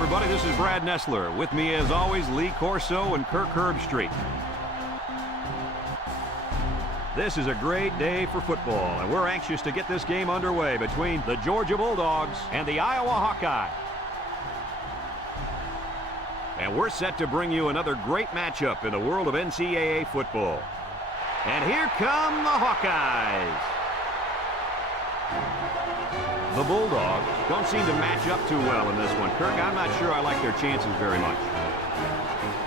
everybody, this is Brad Nessler. With me, as always, Lee Corso and Kirk Herbstreit. This is a great day for football, and we're anxious to get this game underway between the Georgia Bulldogs and the Iowa Hawkeyes. And we're set to bring you another great matchup in the world of NCAA football. And here come the Hawkeyes. The Bulldogs don't seem to match up too well in this one. Kirk, I'm not sure I like their chances very much.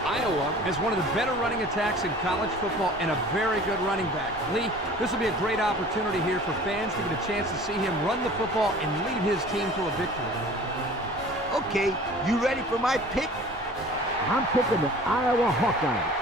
Iowa has one of the better running attacks in college football and a very good running back. Lee, this will be a great opportunity here for fans to get a chance to see him run the football and lead his team to a victory. Okay, you ready for my pick? I'm picking the Iowa Hawkeyes.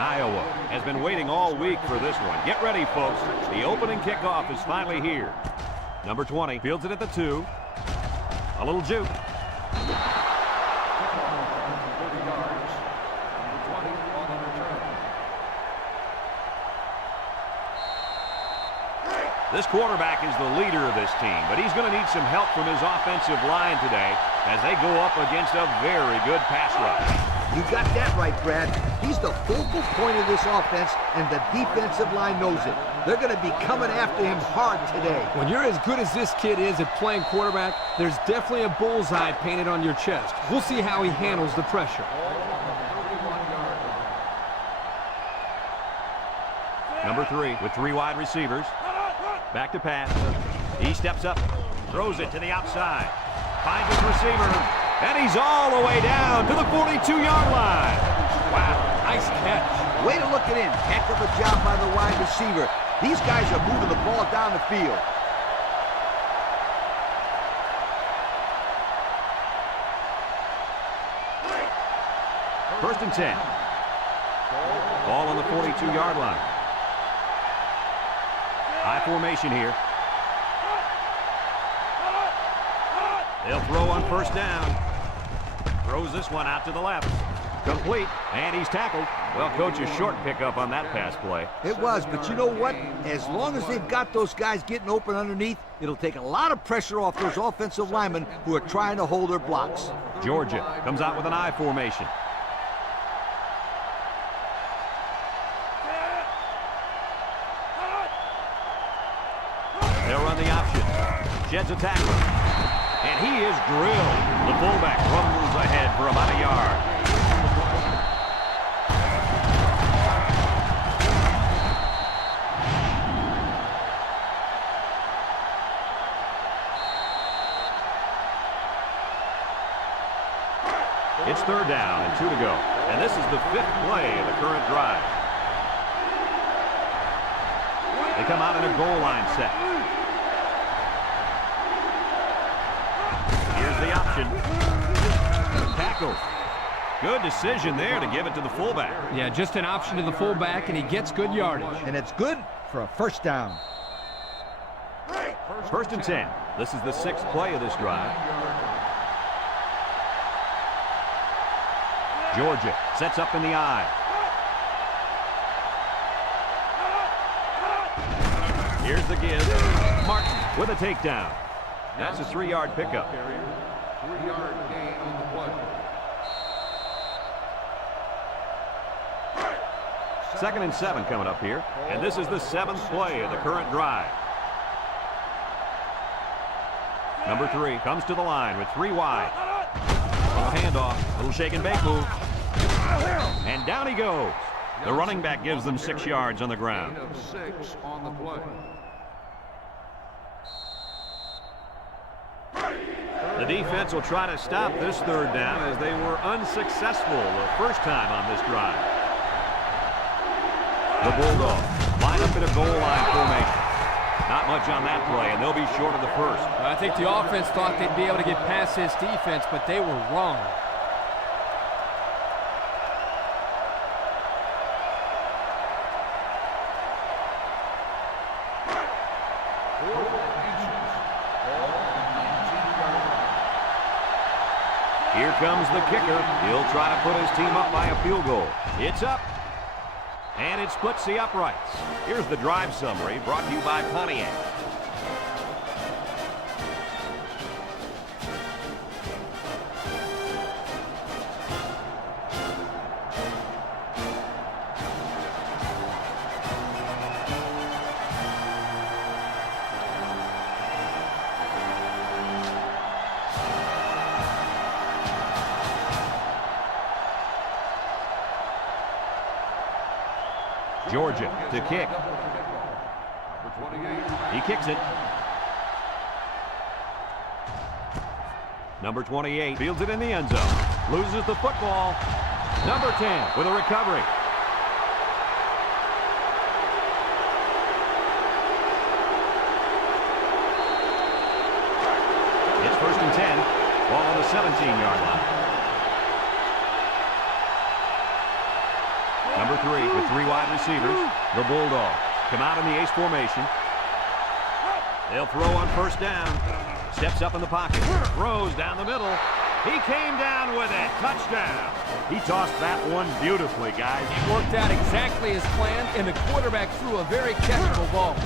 Iowa has been waiting all week for this one. Get ready, folks. The opening kickoff is finally here. Number 20 fields it at the 2. A little juke. This quarterback is the leader of this team, but he's going to need some help from his offensive line today as they go up against a very good pass rush. You got that right, Brad. He's the focal point of this offense, and the defensive line knows it. They're going to be coming after him hard today. When you're as good as this kid is at playing quarterback, there's definitely a bullseye painted on your chest. We'll see how he handles the pressure. Number 3 with 3 wide receivers. Back to pass. He steps up, throws it to the outside. Finds his receiver, and he's all the way down to the 42-yard line. Wow, nice catch. Way to look it in. Heck of a job by the wide receiver. These guys are moving the ball down the field. First and 10. Ball on the 42-yard line. High formation here. They'll throw on first down. Throws this one out to the left. Complete, and he's tackled. Well, coach, a short pickup on that pass play. It was, but you know what? As long as they've got those guys getting open underneath, it'll take a lot of pressure off those offensive linemen who are trying to hold their blocks. Georgia comes out with an I formation. They'll run the option. Sheds a tackle. And he is drilled. The fullback rumbles ahead for about a yard. It's third down and 2 to go. And this is the 5th play of the current drive. They come out in a goal line set. The option. Tackle. Good decision there to give it to the fullback. Yeah, just an option to the fullback, and he gets good yardage. And it's good for a first down. First and 10. This is the 6th play of this drive. Georgia sets up in the I. Here's the give. Martin with a takedown. That's a 3-yard pickup. 3-yard gain on the play. Second and 7 coming up here. And this is the 7th play of the current drive. Number 3 comes to the line with 3 wide. Little handoff, little shake and bake move. And down he goes. The running back gives them 6 yards on the ground. Gain of 6 on the play. The defense will try to stop this third down as they were unsuccessful the first time on this drive. The Bulldogs line up in a goal line formation. Not much on that play, and they'll be short of the first. I think the offense thought they'd be able to get past this defense, but they were wrong. Here comes the kicker. He'll try to put his team up by a field goal. It's up. And it splits the uprights. Here's the drive summary brought to you by Pontiac. Georgia to kick. He kicks it. Number 28 fields it in the end zone. Loses the football. Number 10 with a recovery. It's 1st and 10. Ball on the 17-yard line. Number 3 with 3 wide receivers. The Bulldogs come out in the ace formation. They'll throw on 1st down. Steps up in the pocket. Throws down the middle. He came down with it. Touchdown. He tossed that one beautifully, guys. It worked out exactly as planned, and the quarterback threw a very catchable ball.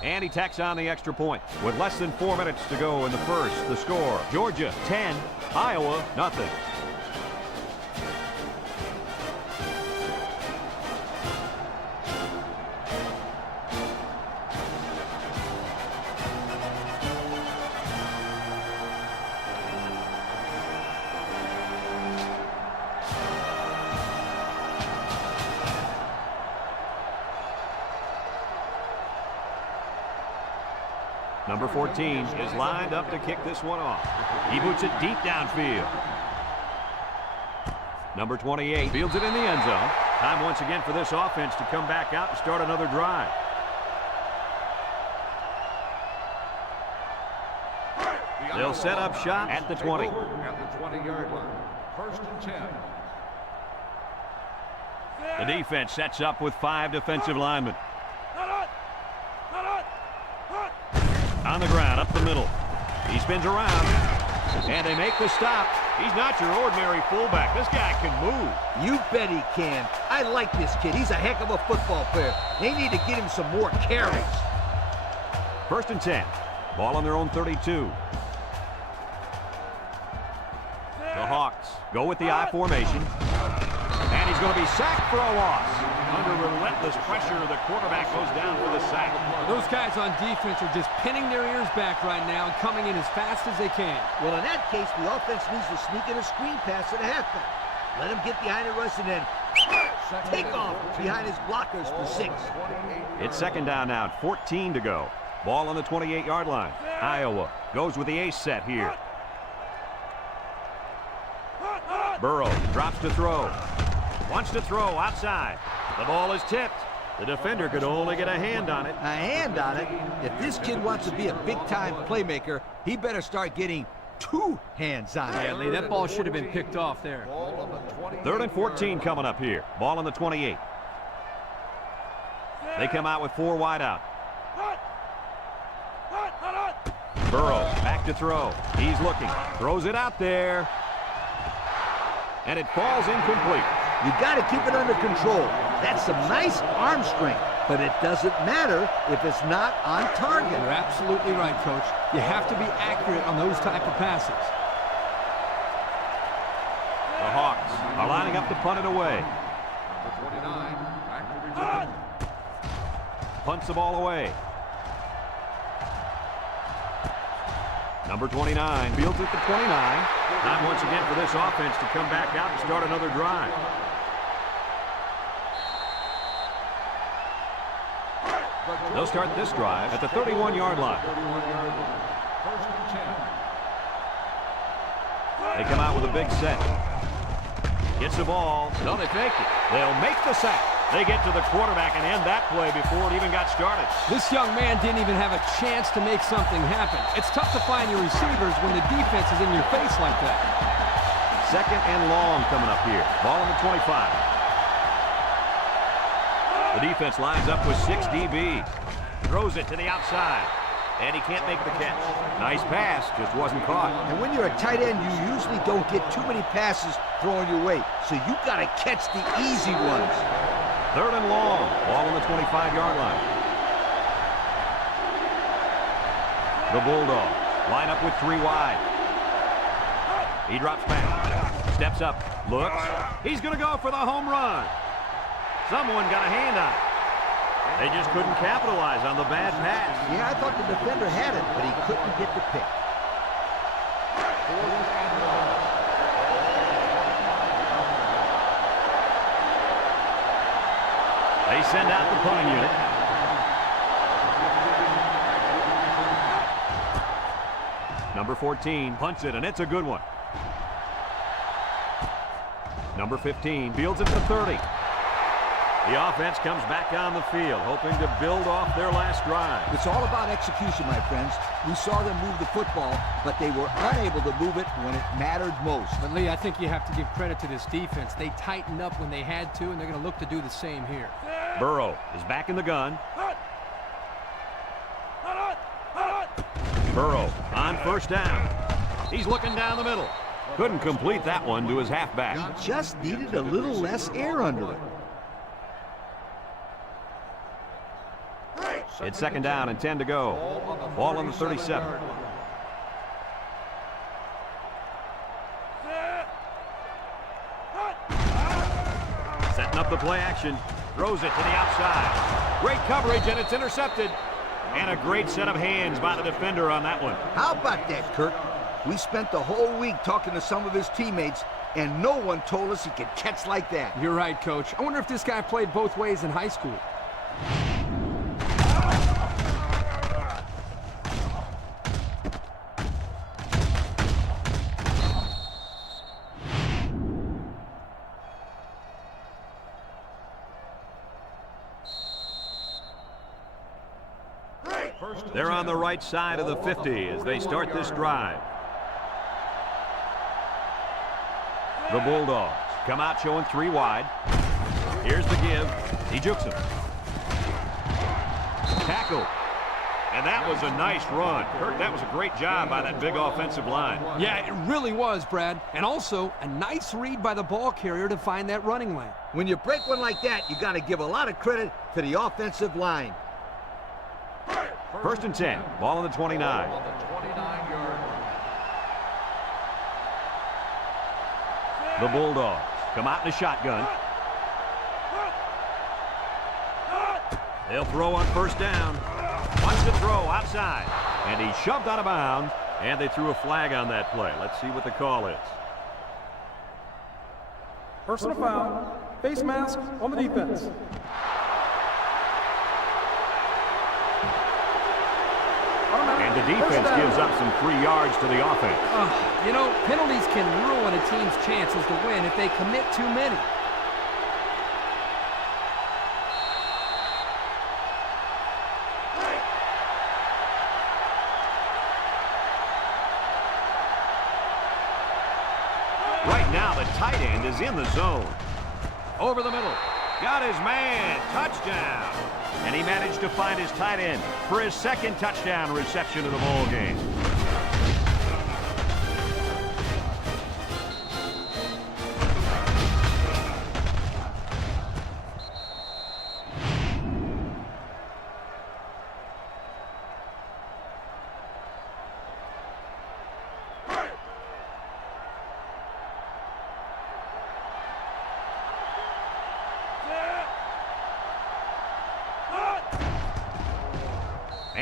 And he tacks on the extra point. With less than 4 minutes to go in the first, the score, Georgia 10, Iowa nothing. Number 14 is lined up to kick this one off. He boots it deep downfield. Number 28 fields it in the end zone. Time once again for this offense to come back out and start another drive. They'll set up shop at the 20. At the 20-yard line. 1st and 10. The defense sets up with 5 defensive linemen. On the ground, up the middle. He spins around, and they make the stop. He's not your ordinary fullback. This guy can move. You bet he can. I like this kid. He's a heck of a football player. They need to get him some more carries. 1st and 10. Ball on their own 32. The Hawks go with the I formation. And he's going to be sacked for a loss. Under relentless pressure, the quarterback goes down for the sack. Those guys on defense are just pinning their ears back right now and coming in as fast as they can. Well, in that case, the offense needs to sneak in a screen pass at a halfback. Let him get behind the rush and then take off behind his blockers for 6. It's 2nd down now, 14 to go. Ball on the 28-yard line. Iowa goes with the ace set here. Burrow drops to throw. Wants to throw outside. The ball is tipped. The defender could only get a hand on it. A hand on it? If this kid wants to be a big-time playmaker, he better start getting 2 hands on it. Yeah, Lee, that ball should have been picked off there. 3rd and 14 coming up here. Ball on the 28. They come out with 4 wide out. Burrow back to throw. He's looking. Throws it out there. And it falls incomplete. You got to keep it under control. That's some nice arm strength, but it doesn't matter if it's not on target. You're absolutely right, Coach. You have to be accurate on those type of passes. The Hawks are lining up to punt it away. Number 29, back to return. Punts the ball away. Number 29 fields at the 29. Time once again for this offense to come back out and start another drive. They'll start this drive at the 31-yard line. 31-yard line. First and 10. They come out with a big set. Gets the ball. No, they faked it. They'll make the sack. They get to the quarterback and end that play before it even got started. This young man didn't even have a chance to make something happen. It's tough to find your receivers when the defense is in your face like that. Second and long coming up here. Ball on the 25. The defense lines up with 6 DBs. Throws it to the outside. And he can't make the catch. Nice pass, just wasn't caught. And when you're a tight end, you usually don't get too many passes thrown your way. So you got to catch the easy ones. Third and long. Ball on the 25-yard line. The Bulldogs line up with 3 wide. He drops back. Steps up. Looks. He's going to go for the home run. Someone got a hand on it. They just couldn't capitalize on the bad pass. Yeah, I thought the defender had it, but he couldn't get the pick. They send out the punting unit. Number 14 punts it, and it's a good one. Number 15 fields it to 30. The offense comes back on the field, hoping to build off their last drive. It's all about execution, my friends. We saw them move the football, but they were unable to move it when it mattered most. But, Lee, I think you have to give credit to this defense. They tightened up when they had to, and they're going to look to do the same here. Burrow is back in the gun. Burrow on first down. He's looking down the middle. Couldn't complete that one to his halfback. He just needed a little less air under it. It's second down and 10 to go. Ball on the 37. Setting up the play action. Throws it to the outside. Great coverage, and it's intercepted. And a great set of hands by the defender on that one. How about that, Kirk? We spent the whole week talking to some of his teammates, and no one told us he could catch like that. You're right, Coach. I wonder if this guy played both ways in high school. They're on the right side of the 50 as they start this drive. The Bulldogs come out showing 3 wide. Here's the give. He jukes him. Tackle. And that was a nice run. Kirk, that was a great job by that big offensive line. Yeah, it really was, Brad. And also, a nice read by the ball carrier to find that running lane. When you break one like that, you got to give a lot of credit to the offensive line. First and 10. Ball on the 29. On the 29-yard line. The Bulldogs come out in a shotgun. They'll throw on first down. Wants to throw outside. And he shoved out of bounds. And they threw a flag on that play. Let's see what the call is. Personal foul. Face mask on the defense. And the defense gives up some 3 yards to the offense. You know, penalties can ruin a team's chances to win if they commit too many. Right now, the tight end is in the zone. Over the middle. Got his man. Touchdown. And he managed to find his tight end for his second touchdown reception of the ball game.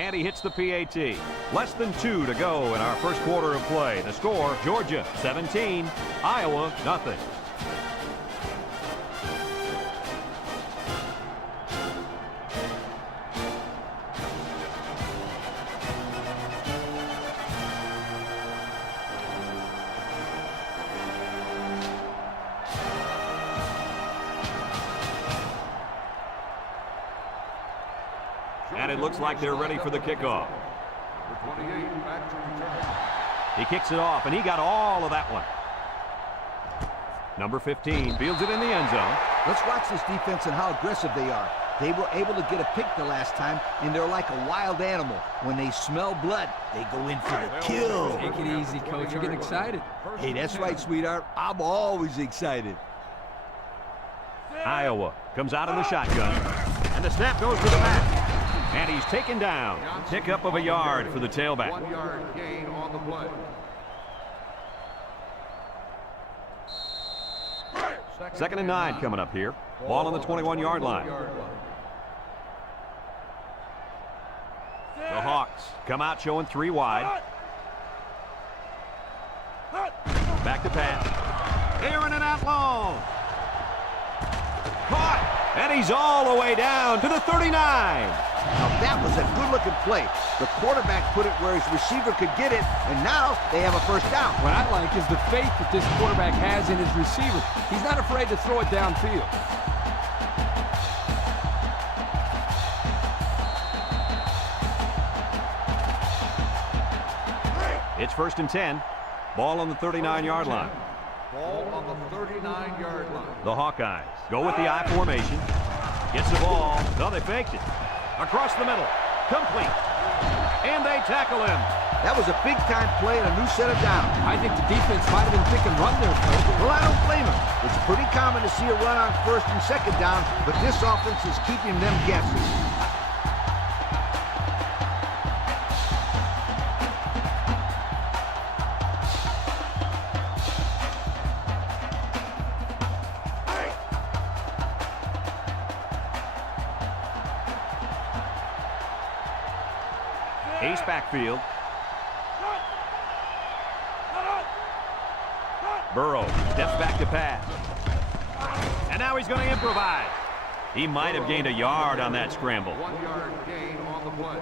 And he hits the PAT. Less than 2 to go in our first quarter of play. The score, Georgia 17, Iowa nothing. And it looks like they're ready for the kickoff. Number 28 back to return. He kicks it off, and he got all of that one. Number 15 fields it in the end zone. Let's watch this defense and how aggressive they are. They were able to get a pick the last time, and they're like a wild animal. When they smell blood, they go in for the kill. Take it easy, Coach. You're getting excited. Hey, that's right, sweetheart. I'm always excited. Iowa comes out in the shotgun, and the snap goes to the back. And he's taken down. Pickup of a yard for the tailback. 1 yard gain on the play. Second and 9 coming up here. Ball on the 21-yard line. The Hawks come out showing 3 wide. Back to pass. Aaron and out long. Caught. And he's all the way down to the 39. Now that was a good-looking play. The quarterback put it where his receiver could get it, and now they have a first down. What I like is the faith that this quarterback has in his receiver. He's not afraid to throw it downfield. It's first and 10. Ball on the 39-yard line. Ball on the 39-yard line. The Hawkeyes go with the I formation. Gets the ball. No, they faked it. Across the middle. Complete. And they tackle him. That was a big-time play and a new set of downs. I think the defense might have been thinking run there, Coach. Well, I don't blame him. It's pretty common to see a run on first and second down, but this offense is keeping them guessing. Ace backfield. Burrow steps back to pass. And now he's going to improvise. He might have gained a yard on that scramble. 1 yard gain on the play.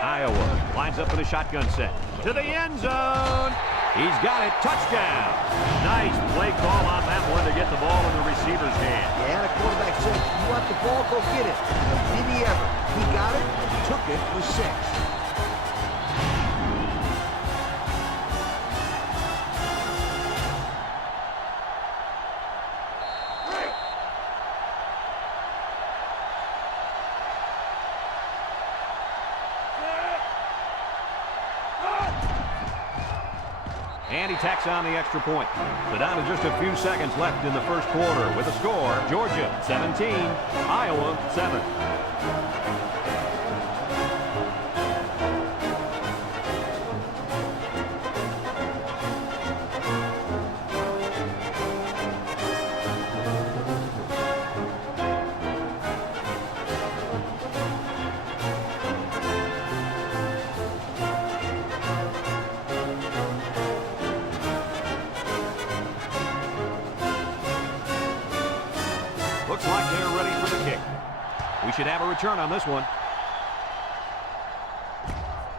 Iowa lines up in a shotgun set. To the end zone. He's got it. Touchdown. Nice play call on that one to get the ball in the receiver's hand. Yeah, the quarterback said, you want the ball, go get it. But did he ever? He got it, took it for 6. And he tacks on the extra point. So down to just a few seconds left in the first quarter with a score, Georgia 17, Iowa 7. Looks like they're ready for the kick. We should have a return on this one.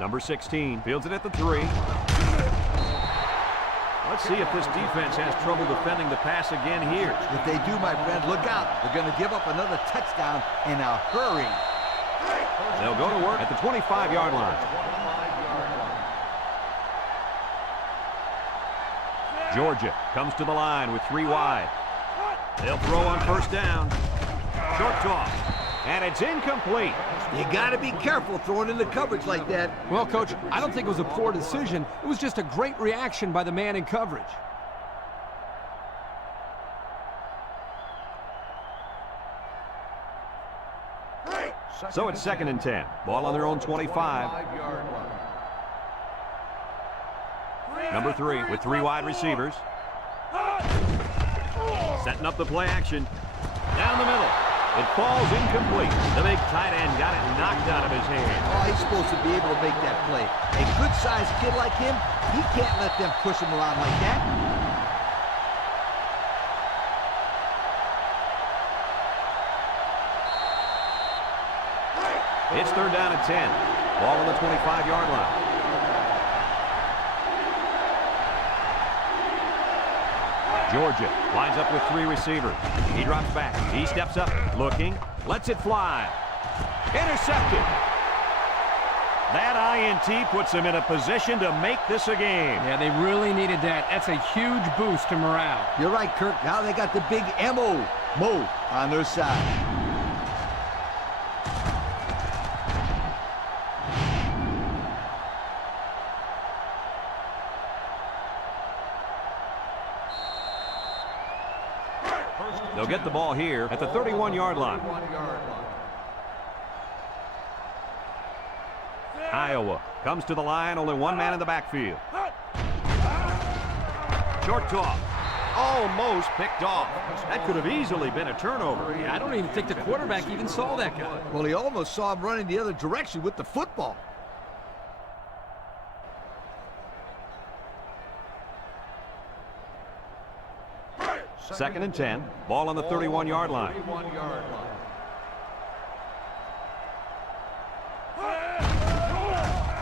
Number 16 fields it at the 3. Let's see if this defense has trouble defending the pass again here. If they do, my friend, look out. They're going to give up another touchdown in a hurry. They'll go to work at the 25-yard line. 25-yard line. Georgia comes to the line with 3 wide. They'll throw on first down. Short toss. And it's incomplete. You got to be careful throwing in the coverage like that. Well, Coach, I don't think it was a poor decision. It was just a great reaction by the man in coverage. So it's second and 10. Ball on their own 25. 5-yard line. Number 3 with 3 wide receivers. Setting up the play action. Down the middle. It falls incomplete. The big tight end got it knocked out of his hand. Oh, he's supposed to be able to make that play. A good-sized kid like him, he can't let them push him around like that. It's 3rd down and 10. Ball on the 25-yard line. Georgia lines up with 3 receivers. He drops back. He steps up, looking, lets it fly. Intercepted. That INT puts him in a position to make this a game. Yeah, they really needed that. That's a huge boost to morale. You're right, Kirk. Now they got the big Mo on their side. They'll get the ball here at the 31-yard line. Iowa comes to the line, only 1 man in the backfield. Short toss. Almost picked off. That could have easily been a turnover. Yeah, I don't even think the quarterback even saw that guy. Well, he almost saw him running the other direction with the football. Second and 10. Ball on the 31-yard line.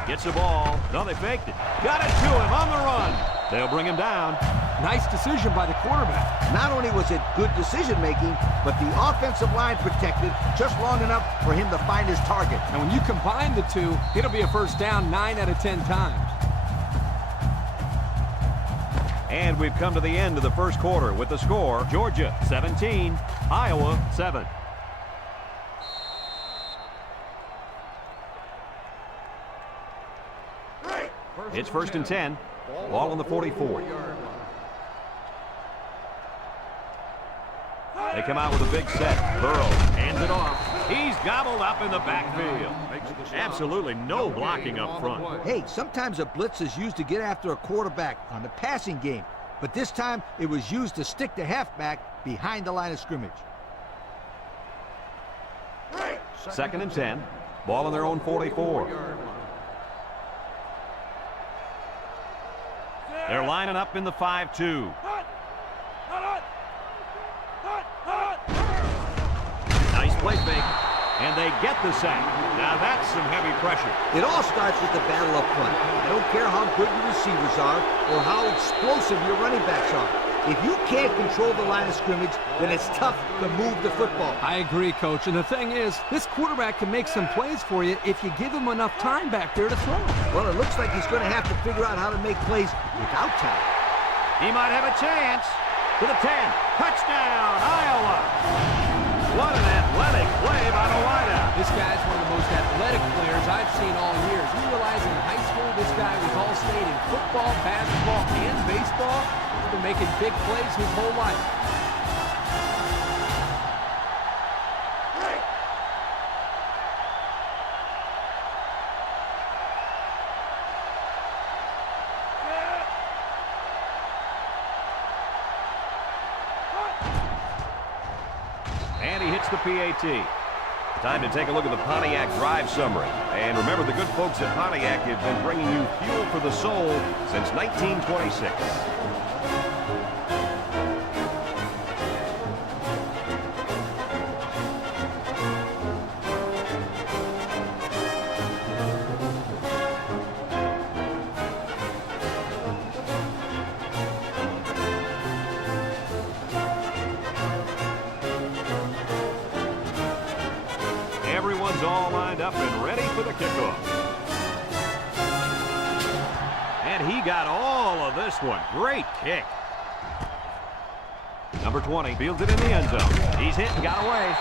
Gets the ball. No, they faked it. Got it to him on the run. They'll bring him down. Nice decision by the quarterback. Not only was it good decision-making, but the offensive line protected just long enough for him to find his target. And when you combine the two, it'll be a first down 9 out of 10 times. And we've come to the end of the first quarter with the score, Georgia 17, Iowa 7. It's 1st and 10. Ball on the 44. They come out with a big set. Burrow hands it off. He's gobbled up in the backfield. Absolutely no blocking up front. Hey, sometimes a blitz is used to get after a quarterback on the passing game, but this time it was used to stick the halfback behind the line of scrimmage. 2nd and 10. Ball on their own 44. They're lining up in the 5-2. Nice play fake, and they get the sack. Now that's some heavy pressure. It all starts with the battle up front. I don't care how good your receivers are or how explosive your running backs are. If you can't control the line of scrimmage, then it's tough to move the football. I agree, Coach. And the thing is, this quarterback can make some plays for you if you give him enough time back there to throw. Well, it looks like he's going to have to figure out how to make plays without time. He might have a chance. To the 10. Touchdown, Iowa. What an athletic play by the wideout. This guy's one of the most athletic players I've seen all year. You realize in high school this guy was all-state in football, basketball, and baseball. He's been making big plays his whole life. And he hits the PAT. Time to take a look at the Pontiac drive summary. And remember, the good folks at Pontiac have been bringing you fuel for the soul since 1926. Everyone's all lined up and ready for the kickoff. And he got all of this one. Great kick. Number 20 fields it in the end zone. He's hit and got away.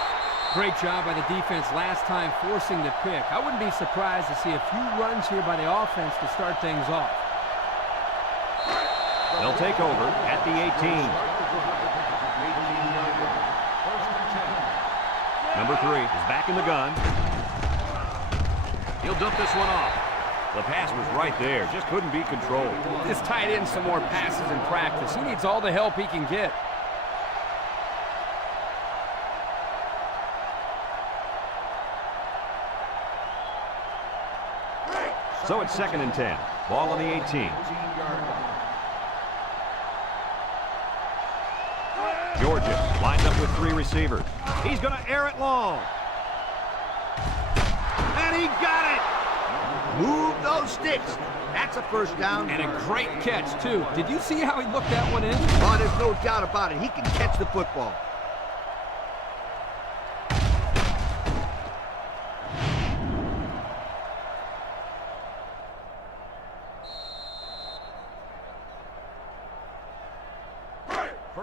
Great job by the defense last time forcing the pick. I wouldn't be surprised to see a few runs here by the offense to start things off. They'll take over at the 18. Number 3 is back in the gun. He'll dump this one off. The pass was right there, just couldn't be controlled. This tight end some more passes in practice. He needs all the help he can get. So it's 2nd and 10. Ball on the 18. Georgia lines up with 3 receivers. He's going to air it long. And he got it! Move those sticks. That's a first down. And a great catch, too. Did you see how he looked that one in? Oh, there's no doubt about it. He can catch the football.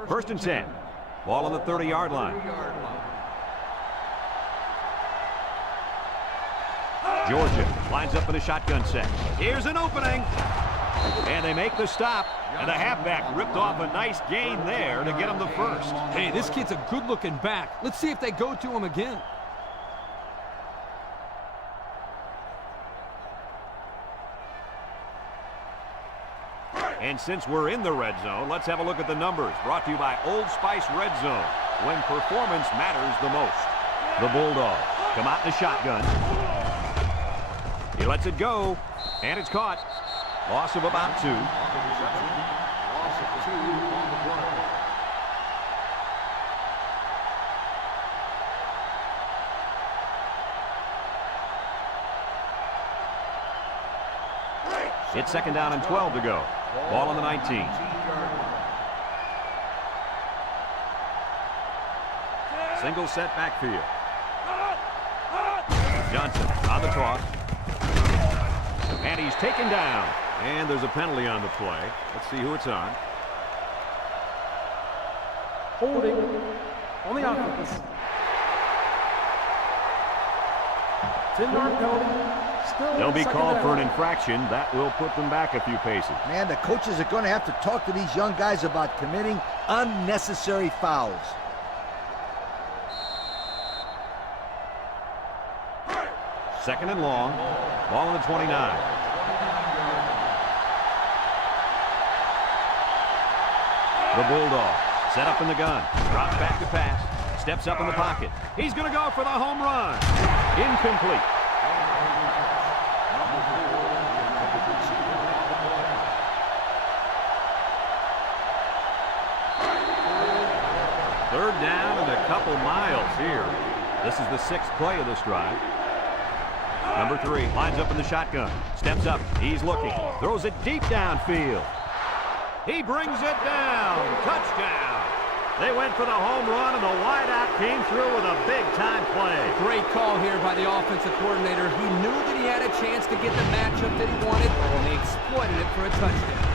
First and 10. Ball on the 30-yard line. Georgia lines up in a shotgun set. Here's an opening. And they make the stop. And the halfback ripped off a nice gain there to get him the first. Hey, this kid's a good-looking back. Let's see if they go to him again. And since we're in the red zone, let's have a look at the numbers. Brought to you by Old Spice Red Zone, when performance matters the most. The Bulldogs come out in the shotgun. He lets it go, and it's caught. Loss of about 2. Loss of 2 on the play. It's 2nd down and 12 to go. Ball on the 19. Single set backfield. Johnson on the toss. And he's taken down. And there's a penalty on the play. Let's see who it's on. Holding on the offense. 10-yard penalty. Still They'll be 2nd called down. for an infraction. That will put them back a few paces. Man, the coaches are going to have to talk to these young guys about committing unnecessary fouls. Second and long. Ball on the 29. The Bulldogs set up in the gun. Drops back to pass. Steps up in the pocket. He's going to go for the home run. Incomplete. Third down and a couple miles here. This is the 6th play of this drive. Number 3 lines up in the shotgun. Steps up. He's looking. Throws it deep downfield. He brings it down. Touchdown. They went for the home run, and the wideout came through with a big-time play. Great call here by the offensive coordinator. He knew that he had a chance to get the matchup that he wanted, and they exploited it for a touchdown.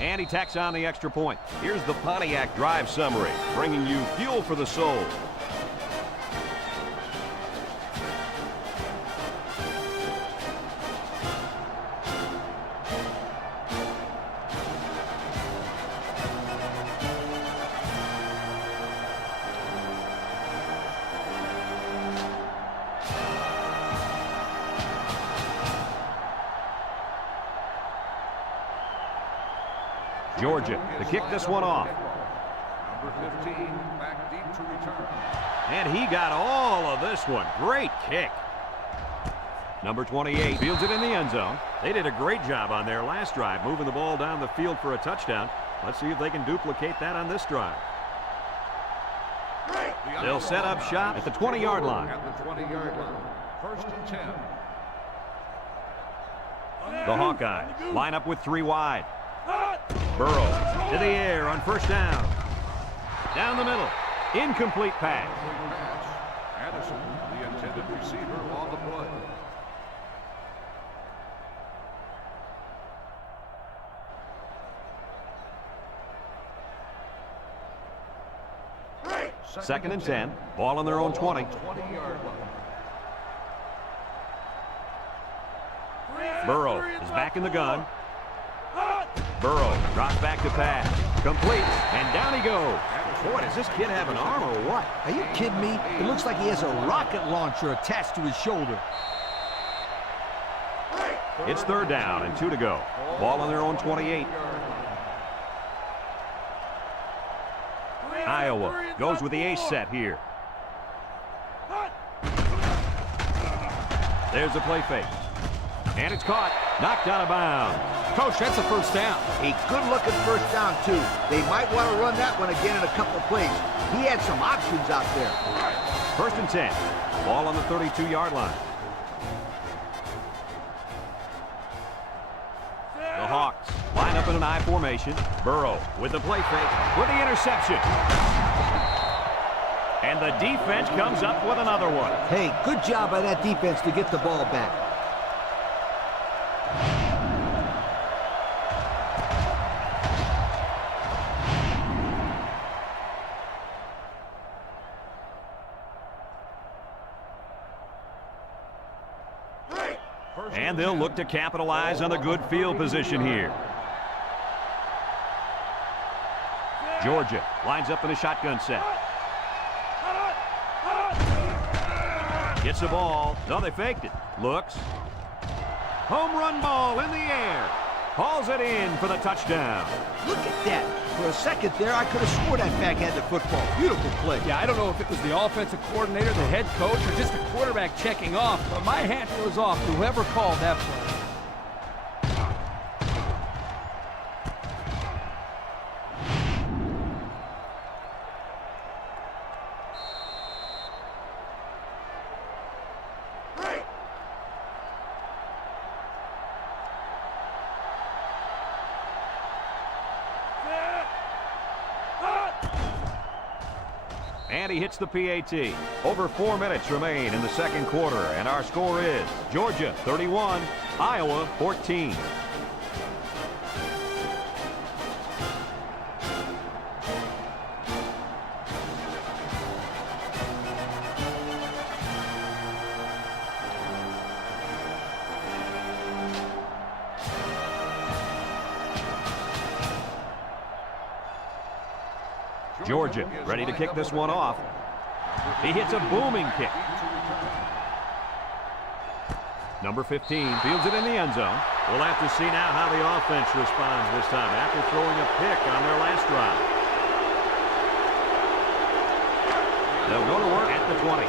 And he tacks on the extra point. Here's the Pontiac drive summary, bringing you fuel for the soul. Georgia to kick this one off. Number 15 back deep to return. And he got all of this one. Great kick. Number 28 fields it in the end zone. They did a great job on their last drive, moving the ball down the field for a touchdown. Let's see if they can duplicate that on this drive. They'll set up shop at the 20-yard line. At the 20-yard line. First and 10. The Hawkeyes line up with 3 wide. Burrow to the air on first down. Down the middle. Incomplete pass. Addison, the intended receiver on the play. 2nd and 10. Ball on their own 20. 20-yard line. Burrow is back in the gun. Burrow drops back to pass. Complete, and down he goes. Boy, does this kid have an arm or what? Are you kidding me? It looks like he has a rocket launcher attached to his shoulder. It's 3rd down and 2 to go. Ball on their own 28. Iowa goes with the ace set here. There's the play fake. And it's caught. Knocked out of bounds. Coach, that's a first down. A good-looking first down, too. They might want to run that one again in a couple of plays. He had some options out there. 1st and 10. Ball on the 32-yard line. The Hawks line up in an I formation. Burrow with the play fake with the interception. And the defense comes up with another one. Hey, good job by that defense to get the ball back. And they'll look to capitalize on the good field position here. Georgia lines up in a shotgun set. Gets the ball. No, they faked it. Looks. Home run ball in the air. Hauls it in for the touchdown. Look at that. For a second there, I could have swore that back had the football. Beautiful play. Yeah, I don't know if it was the offensive coordinator, the head coach, or just the quarterback checking off, but my hat goes off to whoever called that play. And he hits the PAT. Over 4 minutes remain in the 2nd quarter, and our score is Georgia 31, Iowa 14. Georgia ready to kick this one off. He hits a booming kick. Number 15 fields it in the end zone. We'll have to see now how the offense responds this time after throwing a pick on their last drive. They'll go to work at the 20.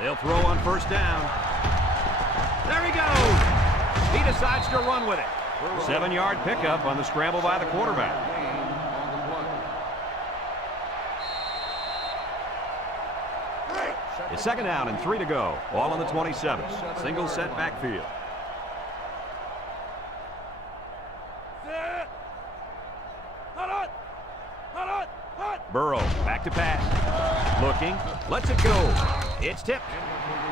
They'll throw on 1st down. There he goes. He decides to run with it. 7-yard pickup on the scramble by the quarterback. It's 2nd down and 3 to go. Ball on the 27. Single set backfield. Burrow back to pass. Looking. Lets it go. It's tipped.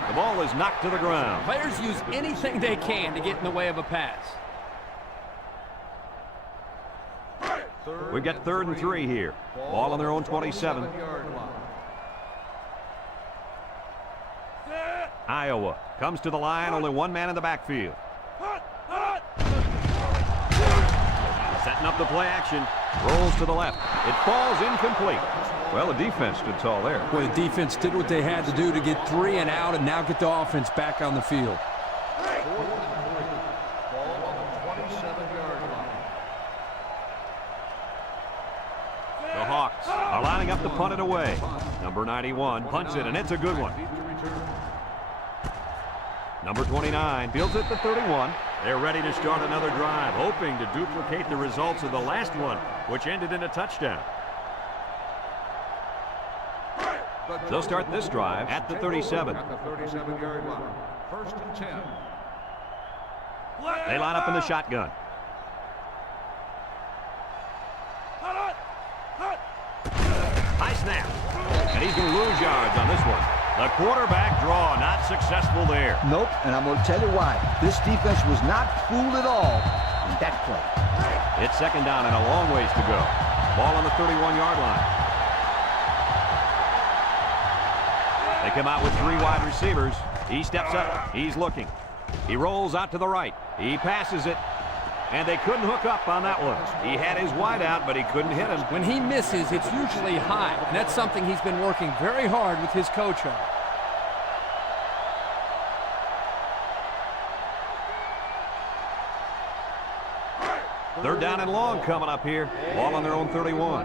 The ball is knocked to the ground. Players use anything they can to get in the way of a pass. We've got 3rd and 3 here. Ball on their own 27. Iowa comes to the line. Only one man in the backfield. Setting up the play action. Rolls to the left. It falls incomplete. Well, the defense stood tall there. Well, the defense did what they had to do to get 3 and out and now get the offense back on the field. The Hawks are lining up to punt it away. Number 91 punts it, and it's a good one. Number 29 fields it to 31. They're ready to start another drive, hoping to duplicate the results of the last one, which ended in a touchdown. They'll start this drive at the 37. At the 37-yard line. 1st and 10. They line up in the shotgun. High snap. And he's going to lose yards on this one. The quarterback draw, not successful there. Nope, and I'm going to tell you why. This defense was not fooled at all in that play. It's second down and a long ways to go. Ball on the 31-yard line. They come out with 3 wide receivers. He steps up. He's looking. He rolls out to the right. He passes it. And they couldn't hook up on that one. He had his wide out, but he couldn't hit him. When he misses, it's usually high, and that's something he's been working very hard with his coach on. Third down and long coming up here. Ball on their own 31.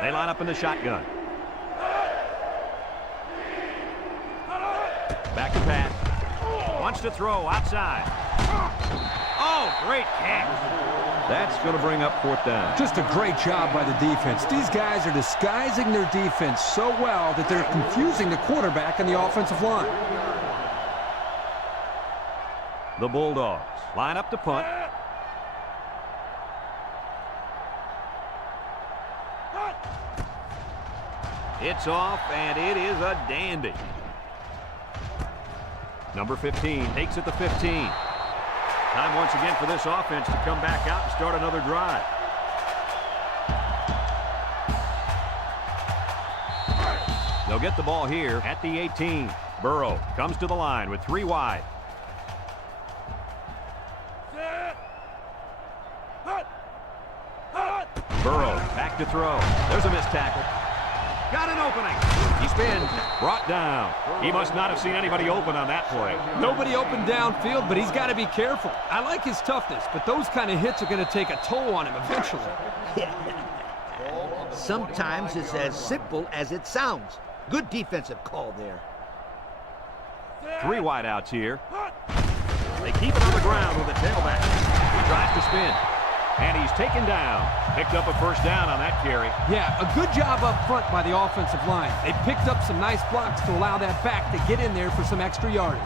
They line up in the shotgun. Back to pass. Wants to throw outside. Oh, great catch. That's going to bring up 4th down. Just a great job by the defense. These guys are disguising their defense so well that they're confusing the quarterback and the offensive line. The Bulldogs line up to punt. It's off, and it is a dandy. Number 15 takes it to 15. Time once again for this offense to come back out and start another drive. They'll get the ball here at the 18. Burrow comes to the line with 3 wide. Burrow back to throw. There's a missed tackle. Got an opening. He spins. Brought down. He must not have seen anybody open on that play. Nobody open downfield, but he's got to be careful. I like his toughness, but those kind of hits are going to take a toll on him eventually. Sometimes it's as simple as it sounds. Good defensive call there. 3 wide outs here. They keep it on the ground with a tailback. He tries to spin. And he's taken down. Picked up a first down on that carry. Yeah, a good job up front by the offensive line. They picked up some nice blocks to allow that back to get in there for some extra yardage.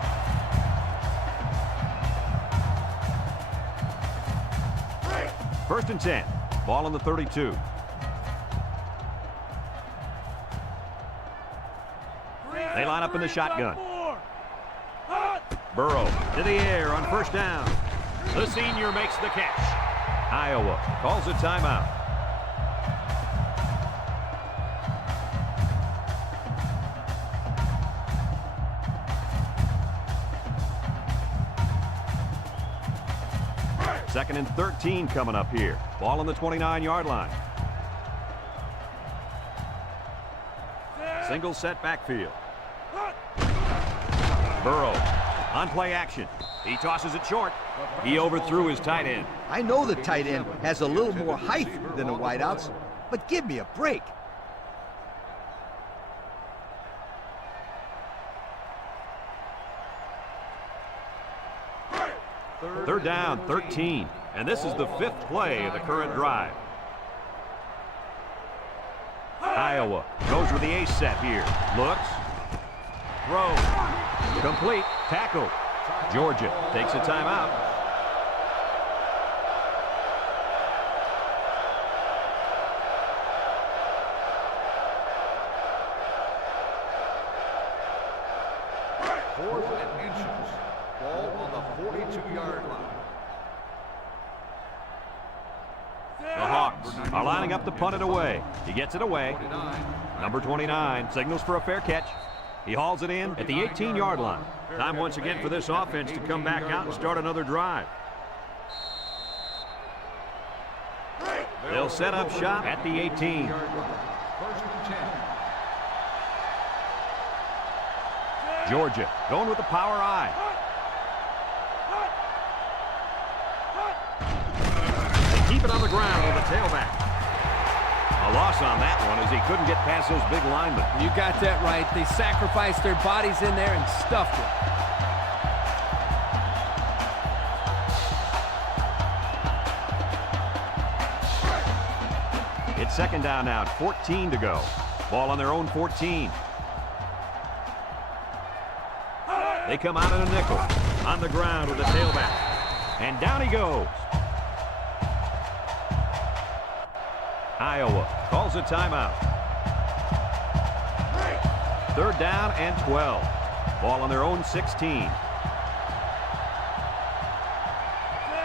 First and 10. Ball on the 32. They line up in the shotgun. Burrow to the air on first down. The senior makes the catch. Iowa calls a timeout. Second and 13 coming up here. Ball on the 29-yard line. Single set backfield. Burrow on play action. He tosses it short. He overthrew his tight end. I know the tight end has a little more height than the wideouts, but give me a break. Third down, 13. And this is the 5th play of the current drive. Iowa goes with the ace set here. Looks. Throws. Complete. Tackle. Georgia takes a timeout. Fourth and inches. Ball on the 42-yard line. The Hawks are lining up to punt it away. He gets it away. Number 29 signals for a fair catch. He hauls it in at the 18-yard line. Time once again for this offense to come back out and start another drive. They'll set up shop at the 18. First and 10. Georgia going with the power I. They keep it on the ground with the tailback. A loss on that one as he couldn't get past those big linemen. You got that right. They sacrificed their bodies in there and stuffed it. It's second down now, 14 to go. Ball on their own 14. They come out in a nickel. On the ground with the tailback. And down he goes. Iowa calls a timeout. 3rd down and 12. Ball on their own 16.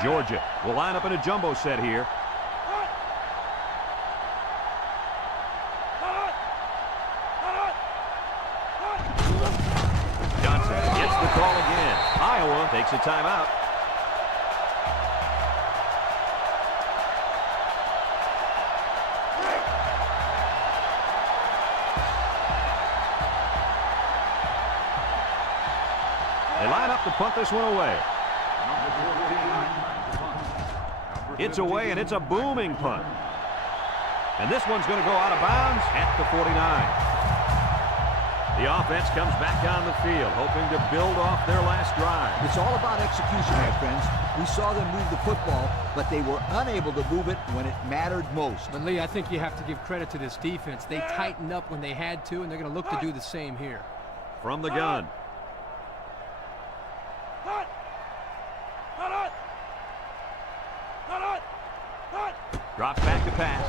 Georgia will line up in a jumbo set here. Johnson gets the call again. Iowa takes a timeout. They line up to punt this one away. It's away, and it's a booming punt. And this one's going to go out of bounds at the 49. The offense comes back on the field, hoping to build off their last drive. It's all about execution, my friends. We saw them move the football, but they were unable to move it when it mattered most. But, Lee, I think you have to give credit to this defense. They tightened up when they had to, and they're going to look to do the same here. From the gun. Drops back to pass.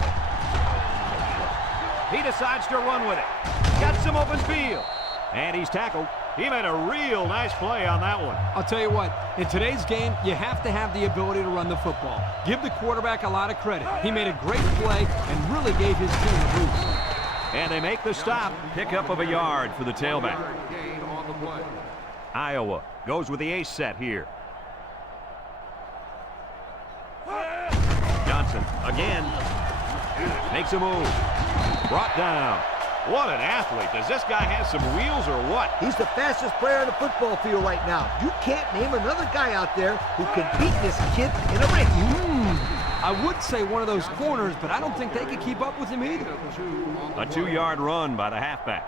He decides to run with it. Got some open field. And he's tackled. He made a real nice play on that one. I'll tell you what, in today's game, you have to have the ability to run the football. Give the quarterback a lot of credit. He made a great play and really gave his team a boost. And they make the stop. Pickup of a yard for the tailback. Iowa goes with the ace set here. Johnson again makes a move. Brought down. What an athlete. Does this guy have some wheels or what? He's the fastest player on the football field right now. You can't name another guy out there who can beat this kid in a race. I would say one of those corners, but I don't think they could keep up with him either. A 2-yard run by the halfback.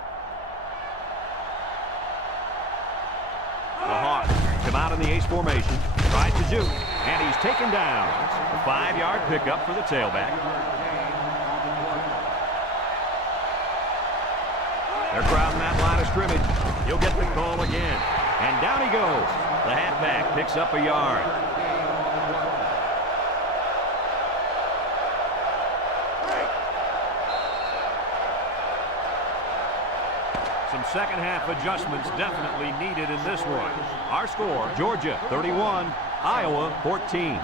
The Hawks come out in the ace formation. Tries to juke, and he's taken down. A 5-yard pickup for the tailback. They're crowding that line of scrimmage. He'll get the call again. And down he goes. The halfback picks up a yard. Some second-half adjustments definitely needed in this one. Our score, Georgia 31, Iowa 14.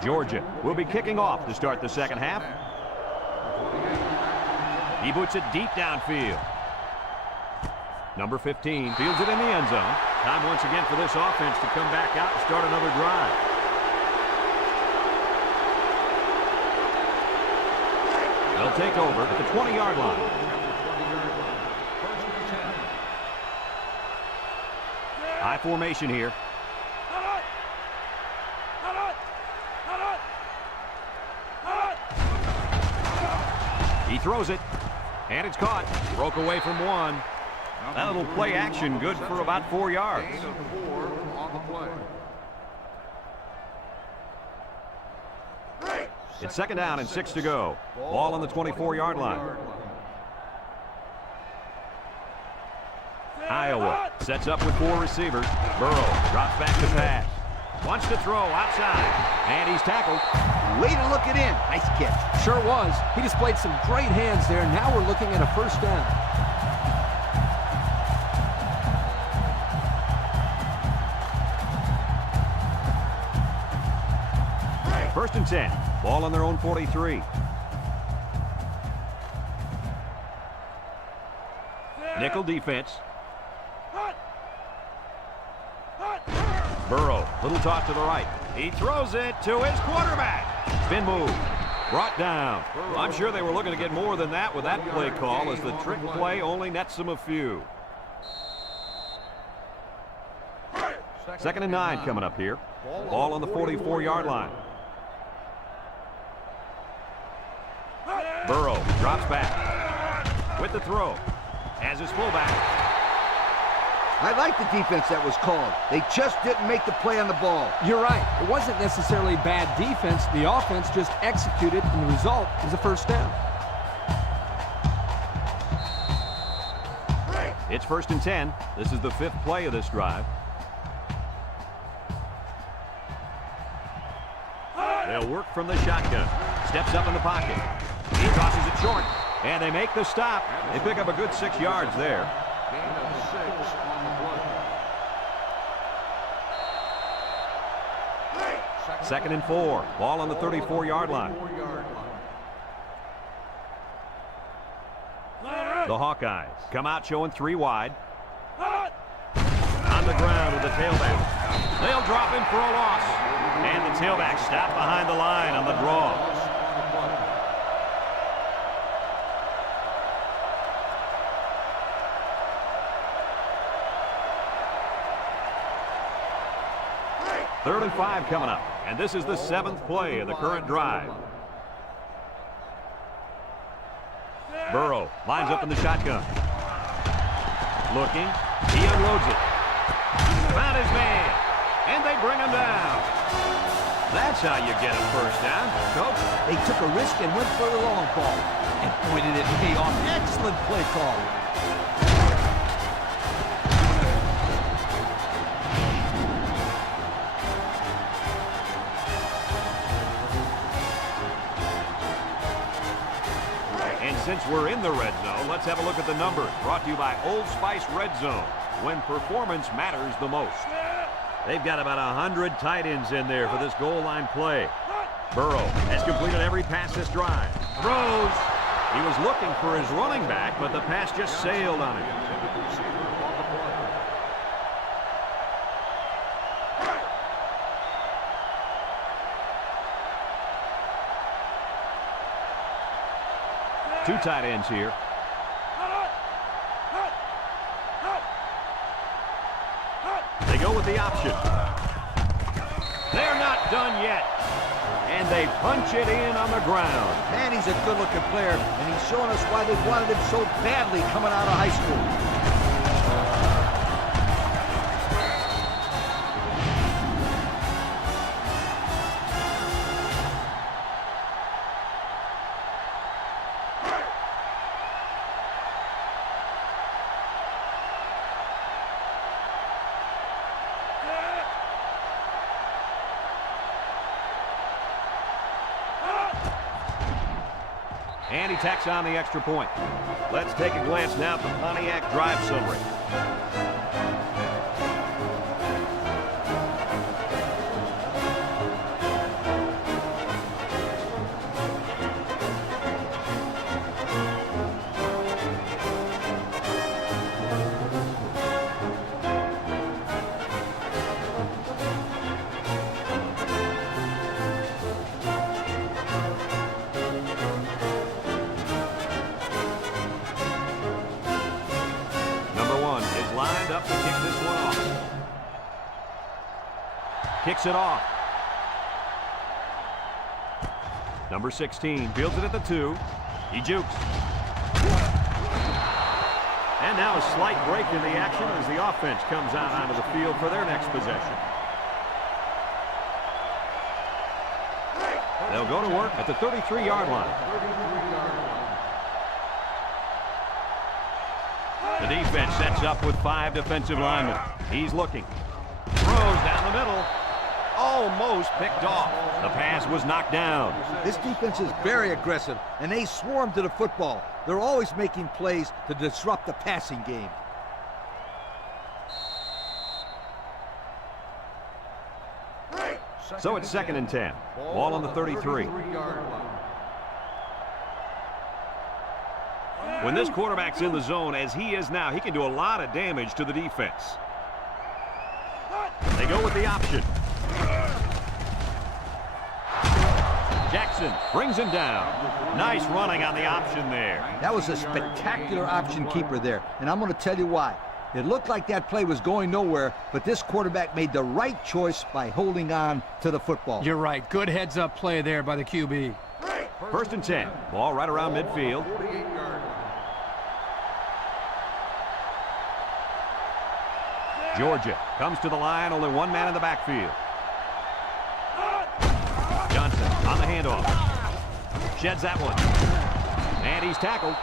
Georgia will be kicking off to start the second half. He boots it deep downfield. Number 15 fields it in the end zone. Time once again for this offense to come back out and start another drive. They'll take over at the 20-yard line. High formation here. He throws it, and it's caught. Broke away from one. That little play action good for about 4 yards. It's 2nd down and 6 to go. Ball on the 24-yard line. Iowa sets up with 4 receivers. Burrow drops back to pass. Wants to throw outside, and he's tackled. Way to look it in. Nice catch. Sure was. He displayed some great hands there. Now we're looking at a 1st down. First and 10. Ball on their own 43. Nickel defense. Burrow, little toss to the right. He throws it to his quarterback. Spin move. Brought down. I'm sure they were looking to get more than that with that play call, as the trick play only nets them a few. 2nd and 9 coming up here. Ball on the 44-yard line. Burrow drops back with the throw. As his fullback. I like the defense that was called. They just didn't make the play on the ball. You're right. It wasn't necessarily bad defense. The offense just executed, and the result is a first down. It's 1st and 10. This is the 5th play of this drive. They'll work from the shotgun. Steps up in the pocket. He tosses it short, and they make the stop. They pick up a good 6 yards there. Gain of 6 on the play. 2nd and 4. Ball on the 34-yard line. The Hawkeyes come out showing 3 wide. On the ground with the tailback. They'll drop him for a loss. And the tailback stopped behind the line on the draw. Third and 5 coming up. And this is the 7th play of the current drive. Burrow lines up in the shotgun. Looking. He unloads it. Found his man. And they bring him down. That's how you get a first down, Coach. They took a risk and went for the long ball and pointed it way off. Excellent play call. And since we're in the red zone, let's have a look at the numbers. Brought to you by Old Spice Red Zone, when performance matters the most. They've got about 100 tight ends in there for this goal line play. Burrow has completed every pass this drive. Throws. He was looking for his running back, but the pass just sailed on him. Two tight ends here. They go with the option. They're not done yet. And they punch it in on the ground. Man, he's a good-looking player, and he's showing us why they wanted him so badly coming out of high school. And he tacks on the extra point. Let's take a glance now at the Pontiac drive summary. Lined up to kick this one off. Kicks it off. Number 16 fields it at the 2. He jukes. And now a slight break in the action as the offense comes out onto the field for their next possession. They'll go to work at the 33-yard line. The defense sets up with 5 defensive linemen. He's looking. Throws down the middle. Almost picked off. The pass was knocked down. This defense is very aggressive, and they swarm to the football. They're always making plays to disrupt the passing game. So it's 2nd and 10. Ball on the 33. When this quarterback's in the zone, as he is now, he can do a lot of damage to the defense. They go with the option. Jackson brings him down. Nice running on the option there. That was a spectacular option keeper there, and I'm going to tell you why. It looked like that play was going nowhere, but this quarterback made the right choice by holding on to the football. You're right. Good heads-up play there by the QB. 1st and 10. Ball right around midfield. Georgia comes to the line, only one man in the backfield. Johnson on the handoff. Sheds that one. And he's tackled.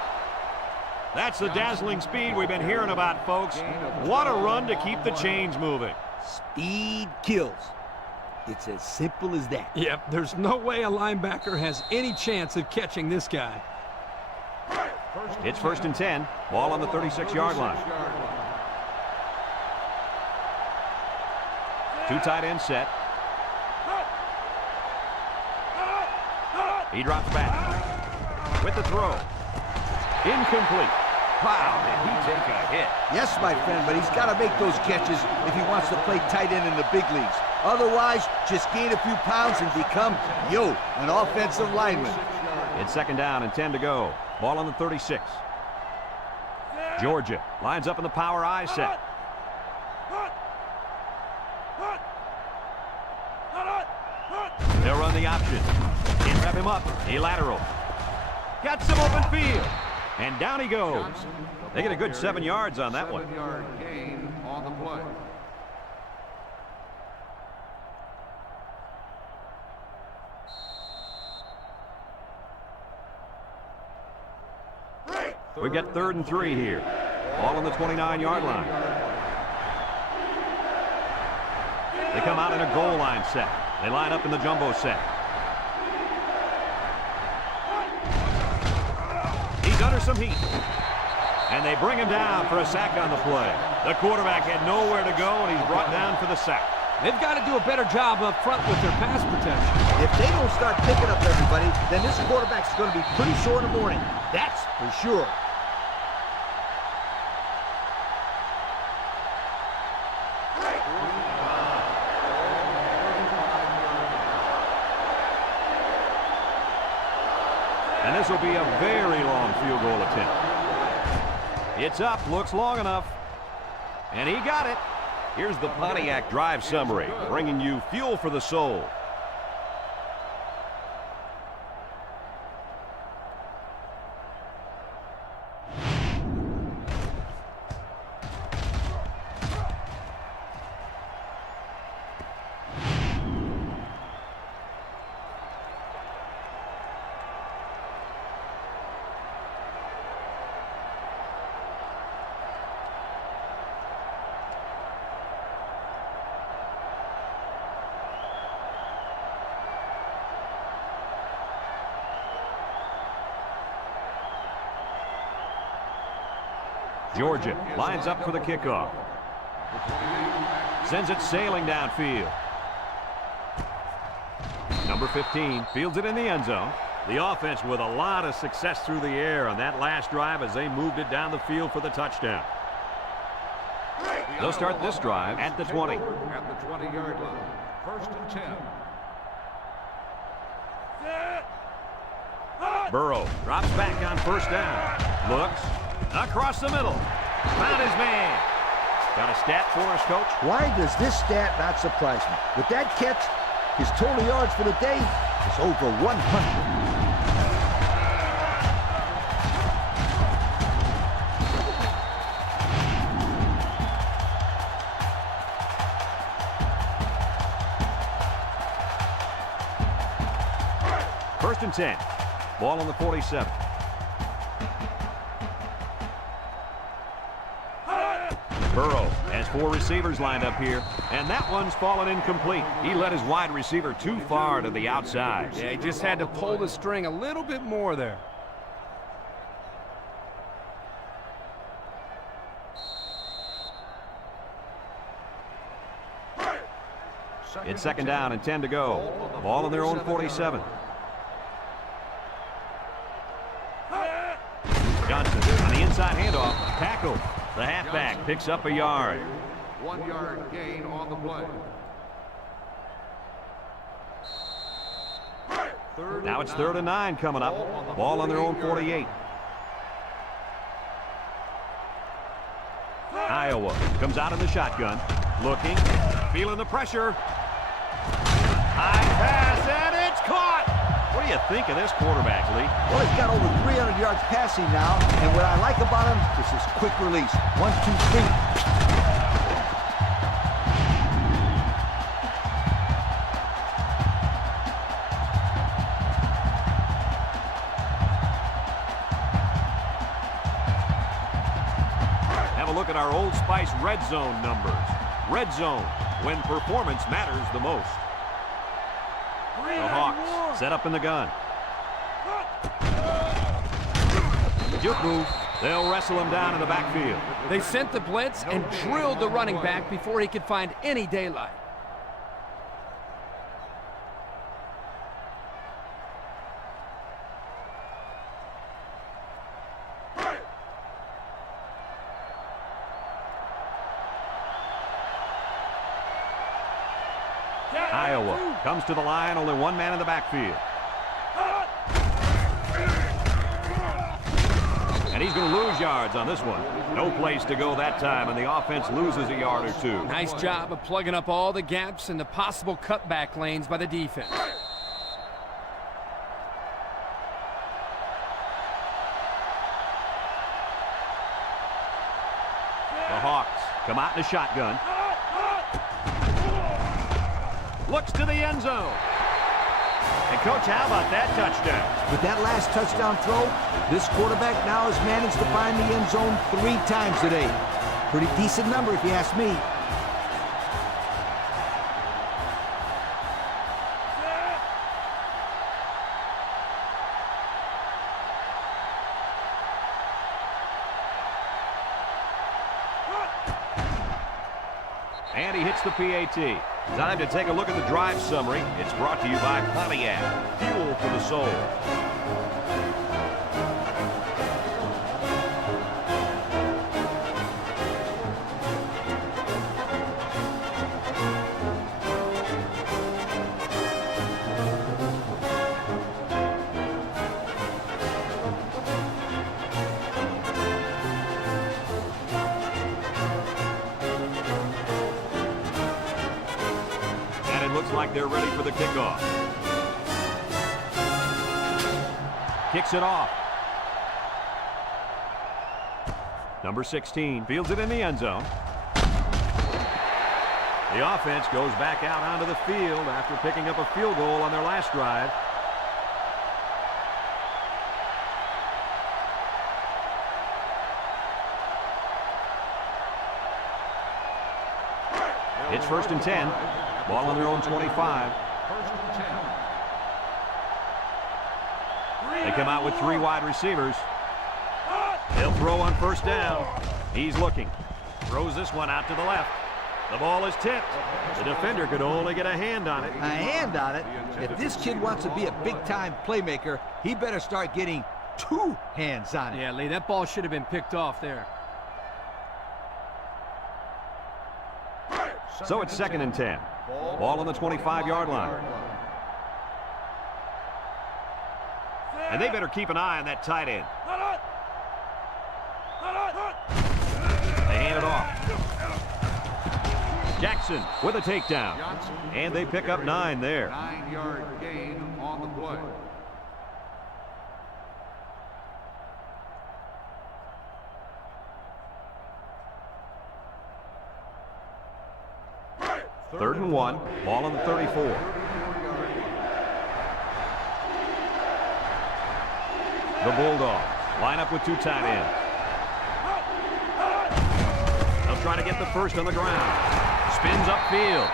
That's the dazzling speed we've been hearing about, folks. What a run to keep the chains moving. Speed kills. It's as simple as that. Yep, there's no way a linebacker has any chance of catching this guy. It's 1st and 10. Ball on the 36-yard line. Two tight ends set. He drops back with the throw. Incomplete. Wow, did he take a hit? Yes, my friend, but he's got to make those catches if he wants to play tight end in the big leagues. Otherwise, just gain a few pounds and become, an offensive lineman. It's 2nd down and 10 to go. Ball on the 36. Georgia lines up in the power I set. They'll run the option. Can't wrap him up. He lateral. Got some open field. And down he goes. They get a good 7 yards on that one. 7-yard gain on the play. We get 3rd and 3 here. Ball on the 29-yard line. They come out in a goal line set. They line up in the jumbo set. He's under some heat. And they bring him down for a sack on the play. The quarterback had nowhere to go, and he's brought down for the sack. They've got to do a better job up front with their pass protection. If they don't start picking up everybody, then this quarterback's going to be pretty sore in the morning. That's for sure. And this will be a very long field goal attempt. It's up, looks long enough. And he got it. Here's the Pontiac drive summary, bringing you fuel for the soul. Georgia lines up for the kickoff. Sends it sailing downfield. Number 15 fields it in the end zone. The offense with a lot of success through the air on that last drive as they moved it down the field for the touchdown. They'll start this drive at the 20. At the 20-yard line. 1st and 10. Burrow drops back on 1st down. Looks across the middle. Found his man. Got a stat for us, Coach? Why does this stat not surprise me? With that catch, his total yards for the day is over 100. First and 10. Ball on the 47. Burrow has 4 receivers lined up here, and that one's fallen incomplete. He led his wide receiver too far to the outside. Yeah, he just had to pull the string a little bit more there. It's 2nd down and 10 to go. Ball on their own 47. Johnson on the inside handoff. Tackled. The halfback picks up a yard. 1-yard gain on the play. Now it's 3rd and 9 coming up. Ball on their own 48. Iowa comes out in the shotgun. Looking. Feeling the pressure. High pass, and it's caught. What do you think of this quarterback, Lee? Well, he's got over 300 yards passing now, and what I like about him is his quick release. 1, 2, 3. have a look at our Old Spice red zone numbers. Red zone, when performance matters the most. The Hawks set up in the gun. Juke move. They'll wrestle him down in the backfield. They sent the blitz and drilled the running back before he could find any daylight. Iowa comes to the line, only one man in the backfield. And he's going to lose yards on this one. No place to go that time, and the offense loses a yard or two. Nice job of plugging up all the gaps and the possible cutback lanes by the defense. The Hawks come out in a shotgun. Looks to the end zone. And, Coach, how about that touchdown? With that last touchdown throw, this quarterback now has managed to find the end zone 3 times today. Pretty decent number if you ask me. And he hits the PAT. Time to take a look at the drive summary. It's brought to you by Pontiac. Fuel for the soul. Looks like they're ready for the kickoff. Kicks it off. Number 16 fields it in the end zone. The offense goes back out onto the field after picking up a field goal on their last drive. It's 1st and 10. Ball on their own 25. They come out with 3 wide receivers. They'll throw on 1st down. He's looking. Throws this one out to the left. The ball is tipped. The defender could only get a hand on it. A hand on it? If this kid wants to be a big-time playmaker, he better start getting 2 hands on it. Yeah, Lee, that ball should have been picked off there. So it's 2nd and 10. Ball on the 25-yard line. And they better keep an eye on that tight end. They hand it off. Jackson with a takedown. And they pick up 9 there. 9-yard gain on the play. Third and 1. Ball on the 34. The Bulldogs line up with 2 tight ends. They'll try to get the first on the ground. Spins upfield.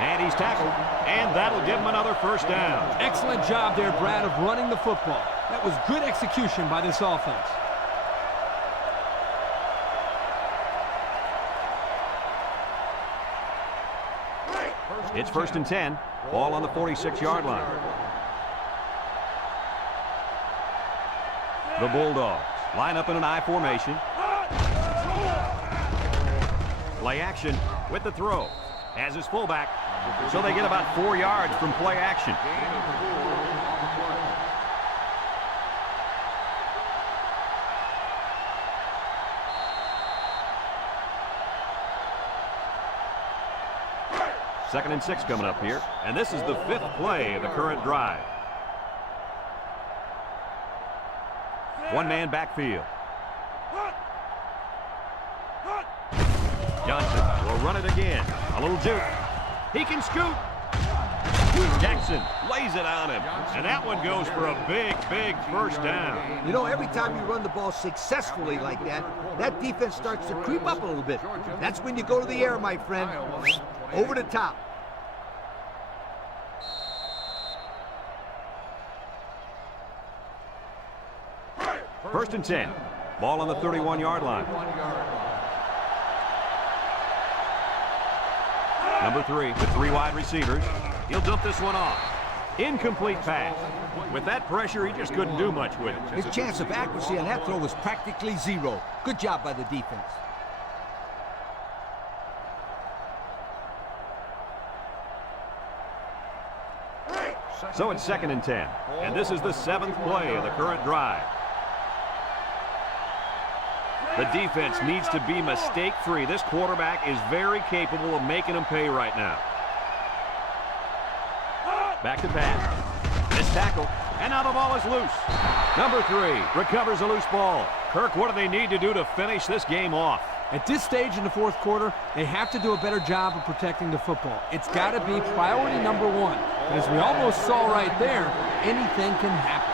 And he's tackled. And that'll give him another 1st down. Excellent job there, Brad, of running the football. That was good execution by this offense. It's 1st and 10. Ball on the 46-yard line. The Bulldogs line up in an I formation. Play action with the throw. Has his fullback. So they get about 4 yards from play action. Gain of 4 on the play. Second and 6 coming up here. And this is the 5th play of the current drive. 1-man backfield. Johnson will run it again. A little juke. He can scoot. Jackson lays it on him, and that one goes for a big, big first down. You know, every time you run the ball successfully like that, that defense starts to creep up a little bit. That's when you go to the air, my friend. Over the top. First and 10. Ball on the 31-yard line. Number 3 with 3 wide receivers. He'll dump this one off. Incomplete pass. With that pressure, he just couldn't do much with it. His chance of accuracy on that throw was practically zero. Good job by the defense. So it's second and 10. And this is the 7th play of the current drive. The defense needs to be mistake-free. This quarterback is very capable of making them pay right now. Back to pass. Missed tackle. And now the ball is loose. Number 3 recovers a loose ball. Kirk, what do they need to do to finish this game off? At this stage in the fourth quarter, they have to do a better job of protecting the football. It's got to be priority number 1. And as we almost saw right there, anything can happen.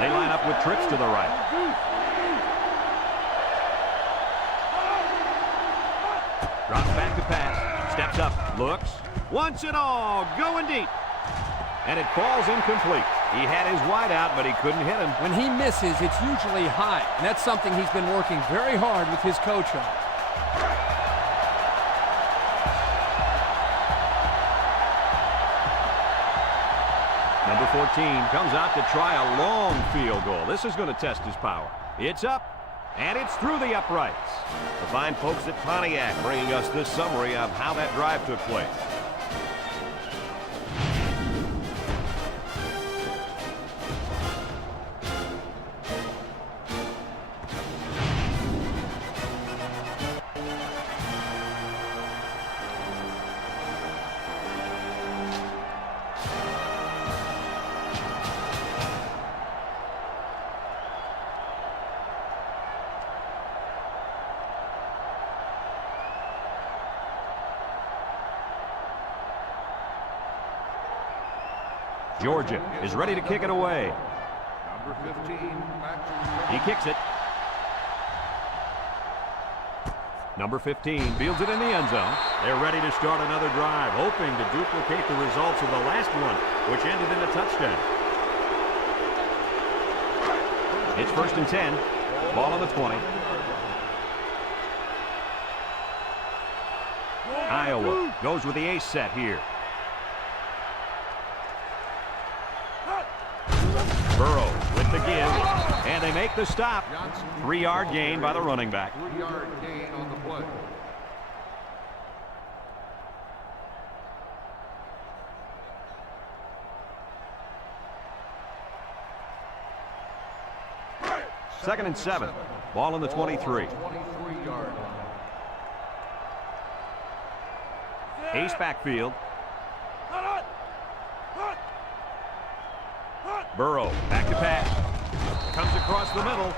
They line up with trips to the right. Drops back to pass. Steps up. Looks. Wants it all. Going deep. And it falls incomplete. He had his wide out, but he couldn't hit him. When he misses, it's usually high. And that's something he's been working very hard with his coach on. Number 14 comes out to try a long field goal. This is going to test his power. It's up, and it's through the uprights. The fine folks at Pontiac bringing us this summary of how that drive took place. Georgia is ready to kick it away. Number 15, back to He kicks it. Number 15 fields it in the end zone. They're ready to start another drive, hoping to duplicate the results of the last one, which ended in a touchdown. It's first and 10. Ball on the 20. Iowa goes with the ace set here. Burrow with the give, and they make the stop. 3-yard gain by the running back. 3-yard gain on the play. Second and 7. Ball on the 23. 23-yard line. Ace backfield. Burrow back to pass. Comes across the middle.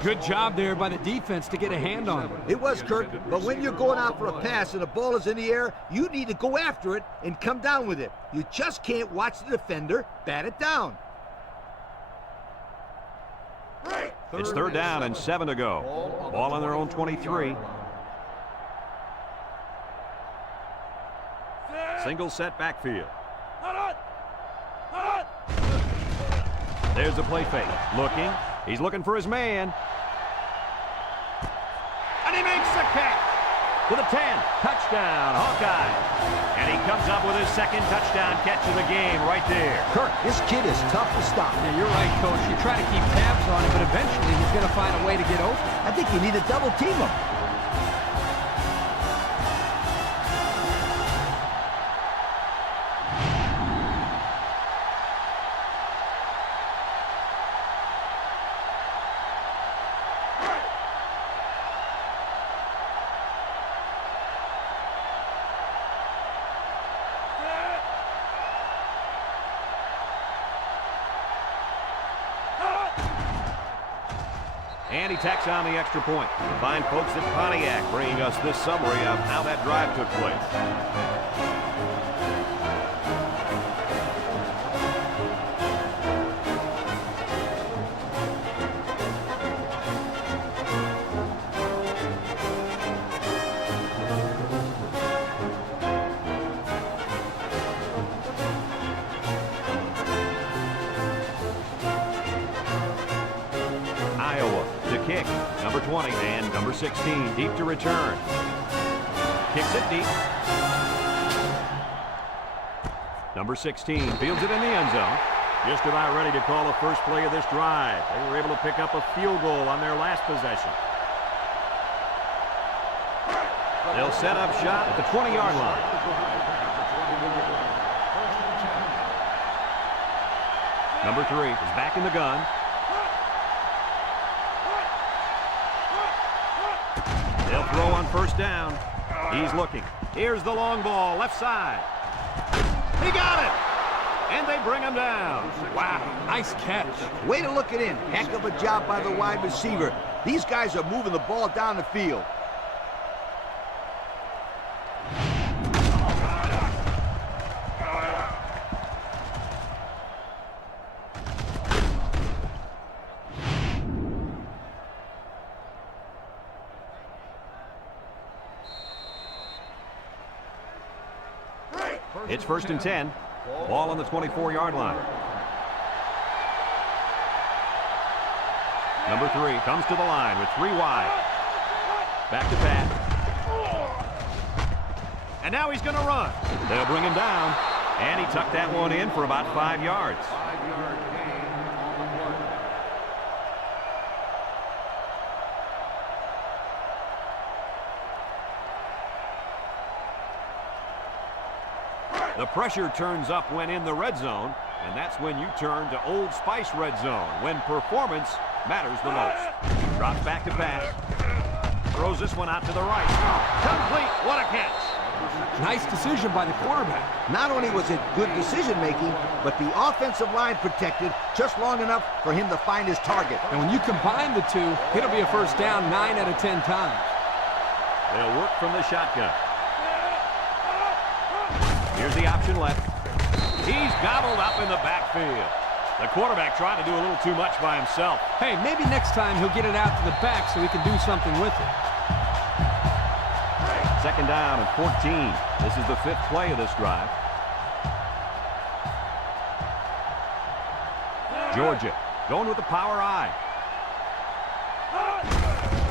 Good job there by the defense to get a hand on him. It was, Kirk, but when you're going out for a pass and the ball is in the air, you need to go after it and come down with it. You just can't watch the defender bat it down. It's third down and 7 to go. Ball on their own 23. Single set backfield. There's the play fake. Looking. He's looking for his man. And he makes the catch. To the 10. Touchdown, Hawkeye. And he comes up with his second touchdown catch of the game right there. Kirk, this kid is tough to stop. Yeah, you're right, Coach. You try to keep tabs on him, but eventually he's going to find a way to get open. I think you need to double team him. And he tacks on the extra point. The fine folks at Pontiac bringing us this summary of how that drive took place. Kick, number 20 and number 16, deep to return. Kicks it deep. Number 16 fields it in the end zone. Just about ready to call the first play of this drive. They were able to pick up a field goal on their last possession. They'll set up shop at the 20-yard line. Number 3 is back in the gun. They'll throw on first down. He's looking. Here's the long ball, left side. He got it! And they bring him down. Wow, nice catch. Way to look it in. Heck of a job by the wide receiver. These guys are moving the ball down the field. It's first and 10. Ball on the 24-yard line. Number 3 comes to the line with 3 wide. Back to pass. And now he's going to run. They'll bring him down. And he tucked that one in for about 5 yards. 5-yard gain on the play. The pressure turns up when in the red zone, and that's when you turn to Old Spice red zone, when performance matters the most. Drops back to pass. Throws this one out to the right. Complete. What a catch. Nice decision by the quarterback. Not only was it good decision-making, but the offensive line protected just long enough for him to find his target. And when you combine the two, it'll be a first down 9 out of 10 times. They'll work from the shotgun. Here's the option left. He's gobbled up in the backfield. The quarterback trying to do a little too much by himself. Hey, maybe next time he'll get it out to the back so he can do something with it. Second down and 14. This is the 5th play of this drive. Georgia going with the power I.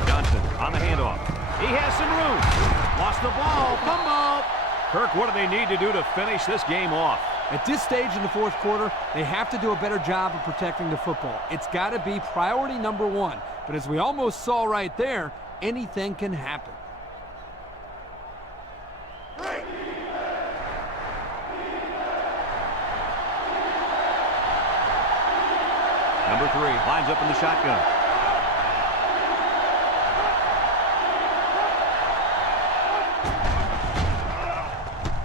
Johnson on the handoff. He has some room. Lost the ball. Fumble. Kirk, what do they need to do to finish this game off? At this stage in the 4th quarter, they have to do a better job of protecting the football. It's got to be priority number 1. But as we almost saw right there, anything can happen. Number 3 lines up in the shotgun.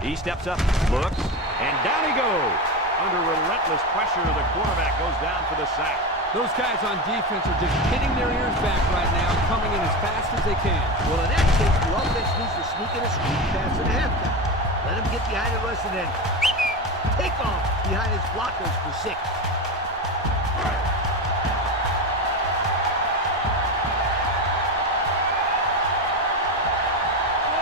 He steps up, looks, and down he goes. Under relentless pressure, the quarterback goes down for the sack. Those guys on defense are just hitting their ears back right now, coming in as fast as they can. Well, in that case, the offense needs to sneak in a screen pass at halftime. Let him get behind the rush and then take off behind his blockers for 6.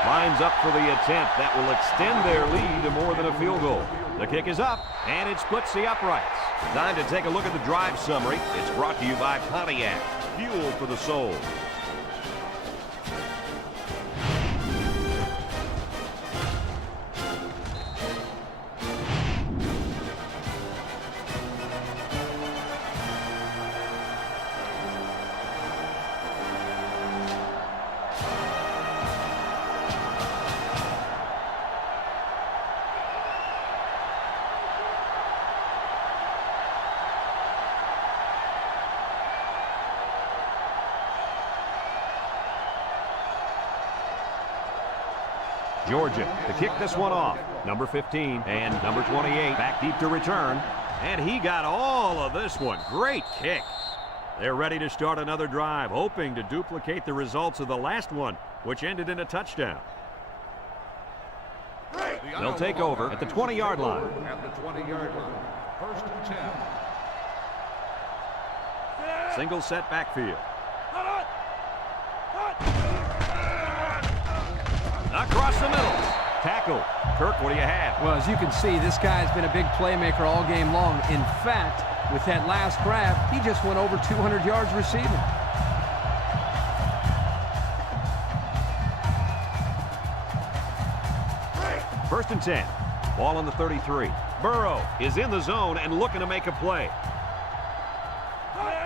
Lines up for the attempt that will extend their lead to more than a field goal. The kick is up, and it splits the uprights. Time to take a look at the drive summary. It's brought to you by Pontiac, fuel for the soul. Georgia to kick this one off. Number 15 and number 28 back deep to return. And he got all of this one. Great kick. They're ready to start another drive, hoping to duplicate the results of the last one, which ended in a touchdown. They'll take over at the 20-yard line. At the 20-yard line. First and 10. Single set backfield. Across the middle. Tackle. Kirk, what do you have? Well, as you can see, this guy's been a big playmaker all game long. In fact, with that last grab, he just went over 200 yards receiving. First and 10. Ball on the 33. Burrow is in the zone and looking to make a play.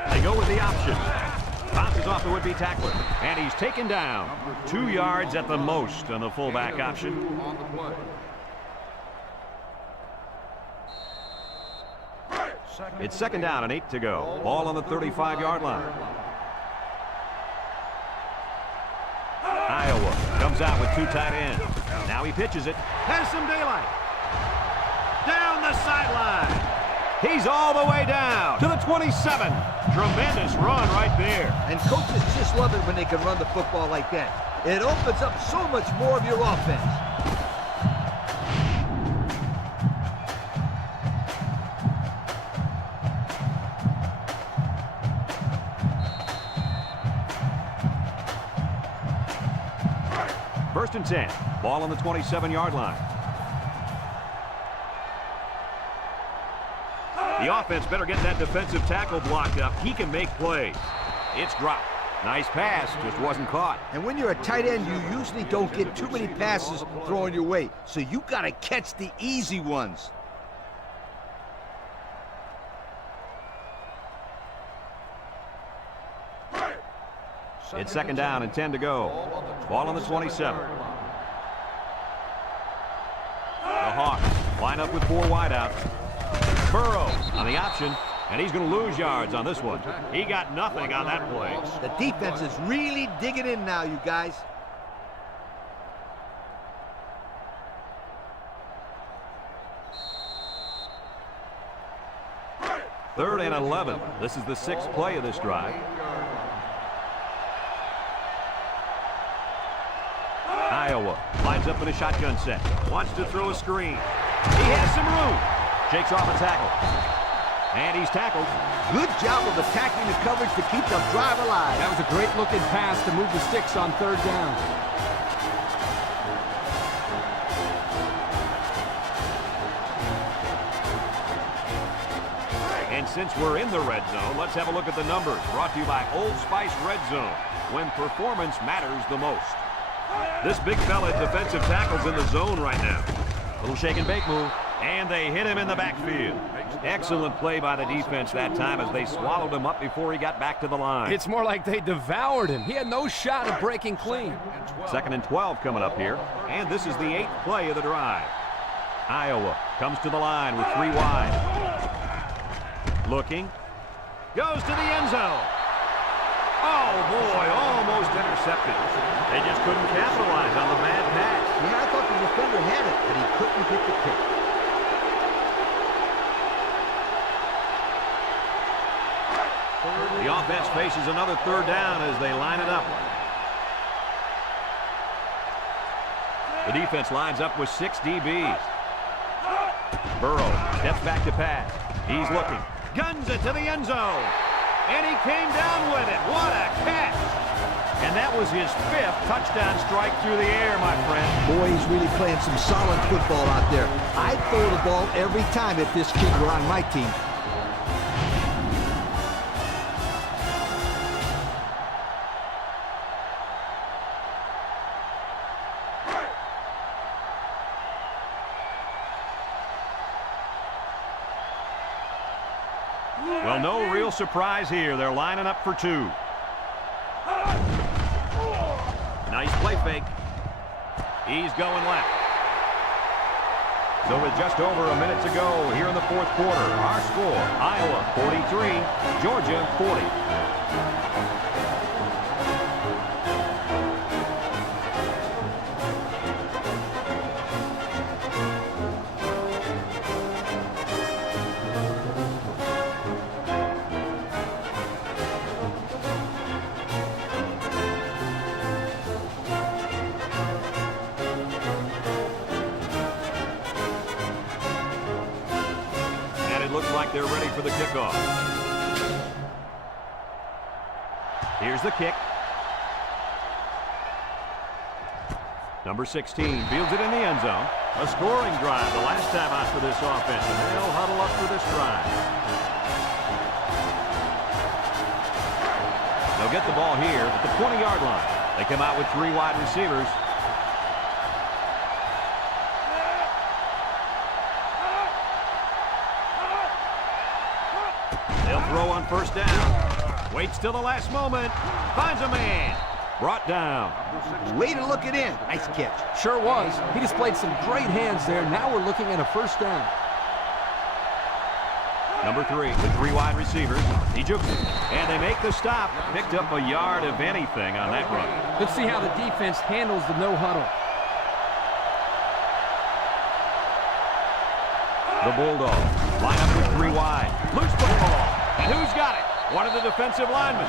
They go with the option. Bounces off the would-be tackler. And he's taken down. 2 yards at the most on the fullback option. On the play. It's second down and 8 to go. Ball on the 35-yard line. Iowa comes out with 2 tight ends. Now he pitches it. Has some daylight. Down the sideline. He's all the way down to the 27. Tremendous run right there. And coaches just love it when they can run the football like that. It opens up so much more of your offense. First and 10. Ball on the 27-yard line. The offense better get that defensive tackle blocked up. He can make plays. It's dropped. Nice pass, just wasn't caught. And when you're a tight end, you usually don't get too many passes thrown your way. So you got to catch the easy ones. It's second down and 10 to go. Ball on the 27. The Hawks line up with 4 wideouts. Burrow on the option, and he's going to lose yards on this one. He got nothing on that play. The defense is really digging in now, you guys. Third and 11. This is the 6th play of this drive. Iowa lines up in a shotgun set. Wants to throw a screen. He has some room. Shakes off a tackle. And he's tackled. Good job of attacking the coverage to keep the drive alive. That was a great looking pass to move the sticks on third down. And since we're in the red zone, let's have a look at the numbers. Brought to you by Old Spice Red Zone, when performance matters the most. This big fella at defensive tackle's in the zone right now. Little shake and bake move. And they hit him in the backfield. Excellent play by the defense that time as they swallowed him up before he got back to the line. It's more like they devoured him. He had no shot of breaking clean. Second and 12 coming up here. And this is the 8th play of the drive. Iowa comes to the line with 3 wide. Looking. Goes to the end zone. Oh, boy, almost intercepted. They just couldn't capitalize on the bad pass. Yeah, I thought the defender had it, but he couldn't hit the kick. The offense faces another third down as they line it up. The defense lines up with 6 DBs. Burrow steps back to pass. He's looking. Guns it to the end zone. And he came down with it. What a catch. And that was his 5th touchdown strike through the air, my friend. Boy, he's really playing some solid football out there. I'd throw the ball every time if this kid were on my team. Well, no real surprise here. They're lining up for 2. Nice play fake. He's going left. So with just over a minute to go here in the 4th quarter, our score, Iowa 43, Georgia 40. looks like they're ready for the kickoff. Here's the kick. Number 16 fields it in the end zone. A scoring drive the last time out for this offense, and they'll huddle up for this drive. They'll get the ball here at the 20-yard line. They come out with 3 wide receivers. They'll throw on first down. Waits till the last moment. Finds a man. Brought down. Way to look it in. Nice catch. Sure was. He displayed some great hands there. Now we're looking at a first down. Number 3 with 3 wide receivers. He jukes it. And they make the stop. Picked up a yard of anything on that run. Let's see how the defense handles the no huddle. The Bulldogs line up with 3 wide. Loose football. And who's got it? One of the defensive linemen.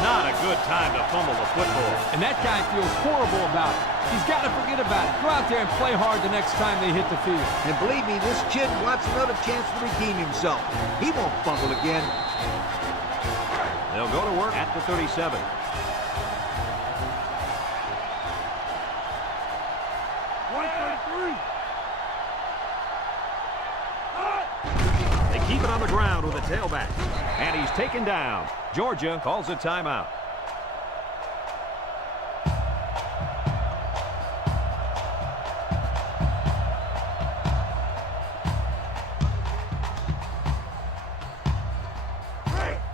Not a good time to fumble the football. And that guy feels horrible about it. He's got to forget about it. Go out there and play hard the next time they hit the field. And believe me, this kid wants another chance to redeem himself. He won't fumble again. They'll go to work at the 37. They keep it on the ground with a tailback. And he's taken down. Georgia calls a timeout.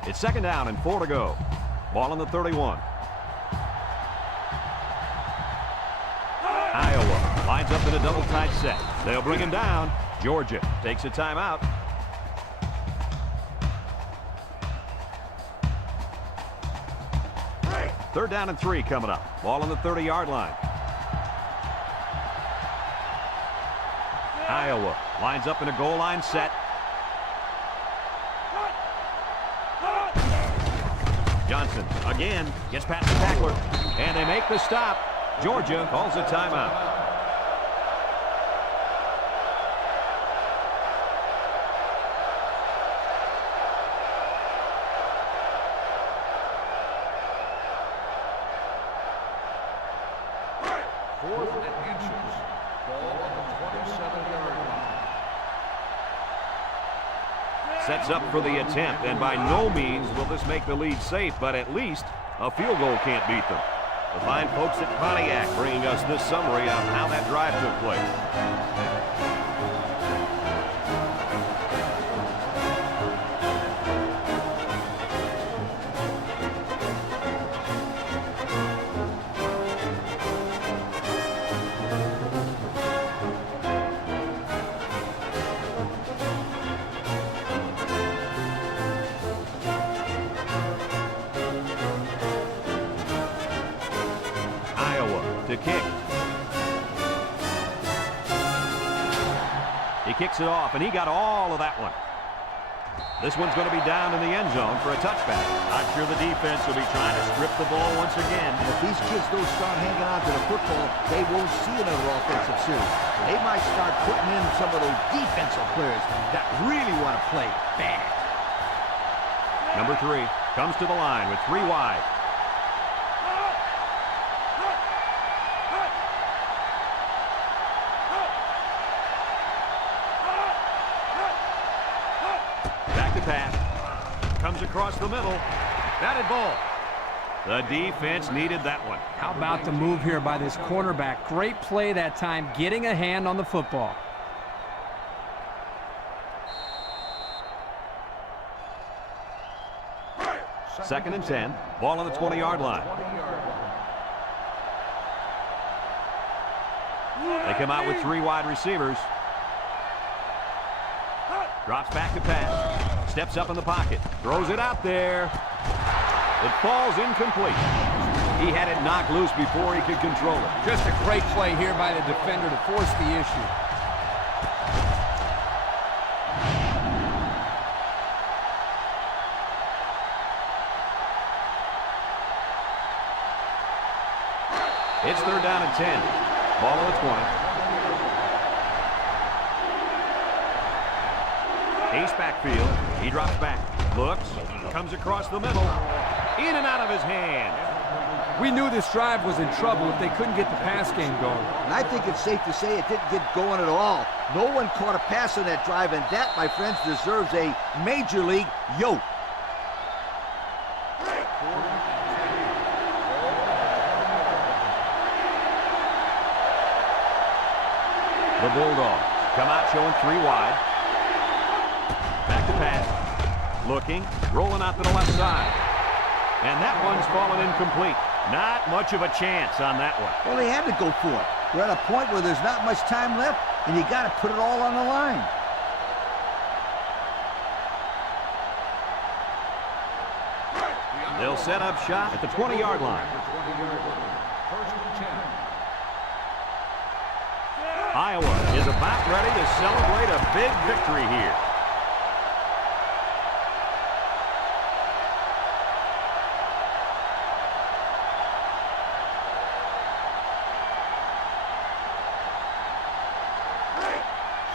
It's 2nd down and 4 to go. Ball on the 31. Iowa lines up in a double tight set. They'll bring him down. Georgia takes a timeout. Third down and 3 coming up. Ball on the 30-yard line. Iowa lines up in a goal line set. Johnson again gets past the tackler. And they make the stop. Georgia calls a timeout. Sets up for the attempt, and by no means will this make the lead safe, but at least a field goal can't beat them. The fine folks at Pontiac bringing us this summary of how that drive took place. To kick. He kicks it off, and he got all of that one. This one's going to be down in the end zone for a touchback. I'm sure the defense will be trying to strip the ball once again. And if these kids don't start hanging on to the football, they won't see another offensive series. They might start putting in some of those defensive players that really want to play bad. Number 3 comes to the line with 3 wide. Pass. Comes across the middle. Batted ball. The defense needed that one. How about the move here by this cornerback? Great play that time, getting a hand on the football. Second and 10. Ball on the 20-yard line. They come out with 3 wide receivers. Drops back to pass. Steps up in the pocket. Throws it out there. It falls incomplete. He had it knocked loose before he could control it. Just a great play here by the defender to force the issue. It's 3rd down and 10. Ball on the 20. Ace backfield. He drops back. Looks. Comes across the middle. In and out of his hand. We knew this drive was in trouble if they couldn't get the pass game going. And I think it's safe to say it didn't get going at all. No one caught a pass on that drive, and that, my friends, deserves a major league yoke. The Bulldogs come out showing 3 wide. Back to pass. Looking. Rolling out to the left side. And that one's fallen incomplete. Not much of a chance on that one. Well, they had to go for it. We're at a point where there's not much time left, and you got to put it all on the line. They'll set up shop at the 20-yard line. First and 10. Iowa is about ready to celebrate a big victory here.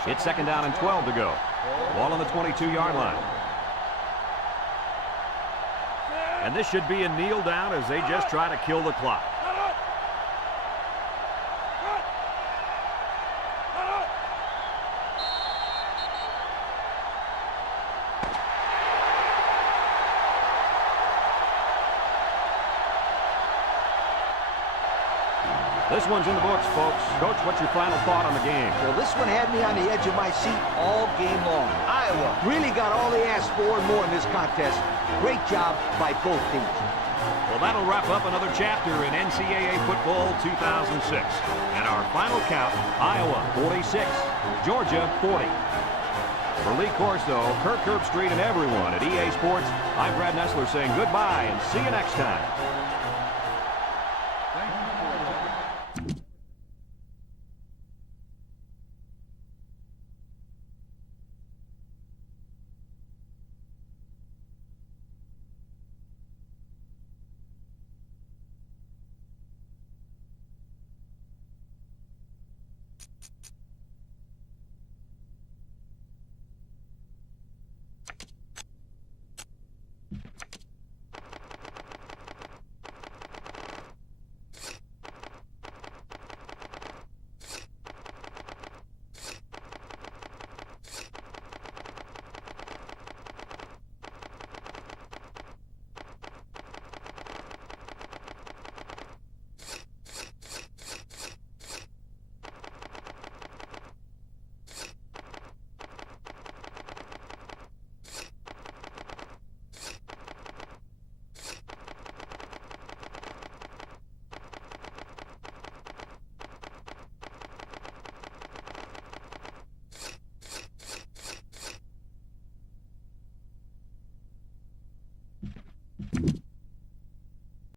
It's second down and 12 to go. Ball on the 22-yard line. And this should be a kneel down as they just try to kill the clock. This one's in the books, folks. Coach, what's your final thought on the game? Well, this one had me on the edge of my seat all game long. Iowa really got all they asked for and more in this contest. Great job by both teams. Well, that'll wrap up another chapter in NCAA football 2006. And our final count, Iowa 46, Georgia 40. For Lee Corso, Kirk Herbstreit, and everyone at EA Sports, I'm Brad Nessler saying goodbye and see you next time.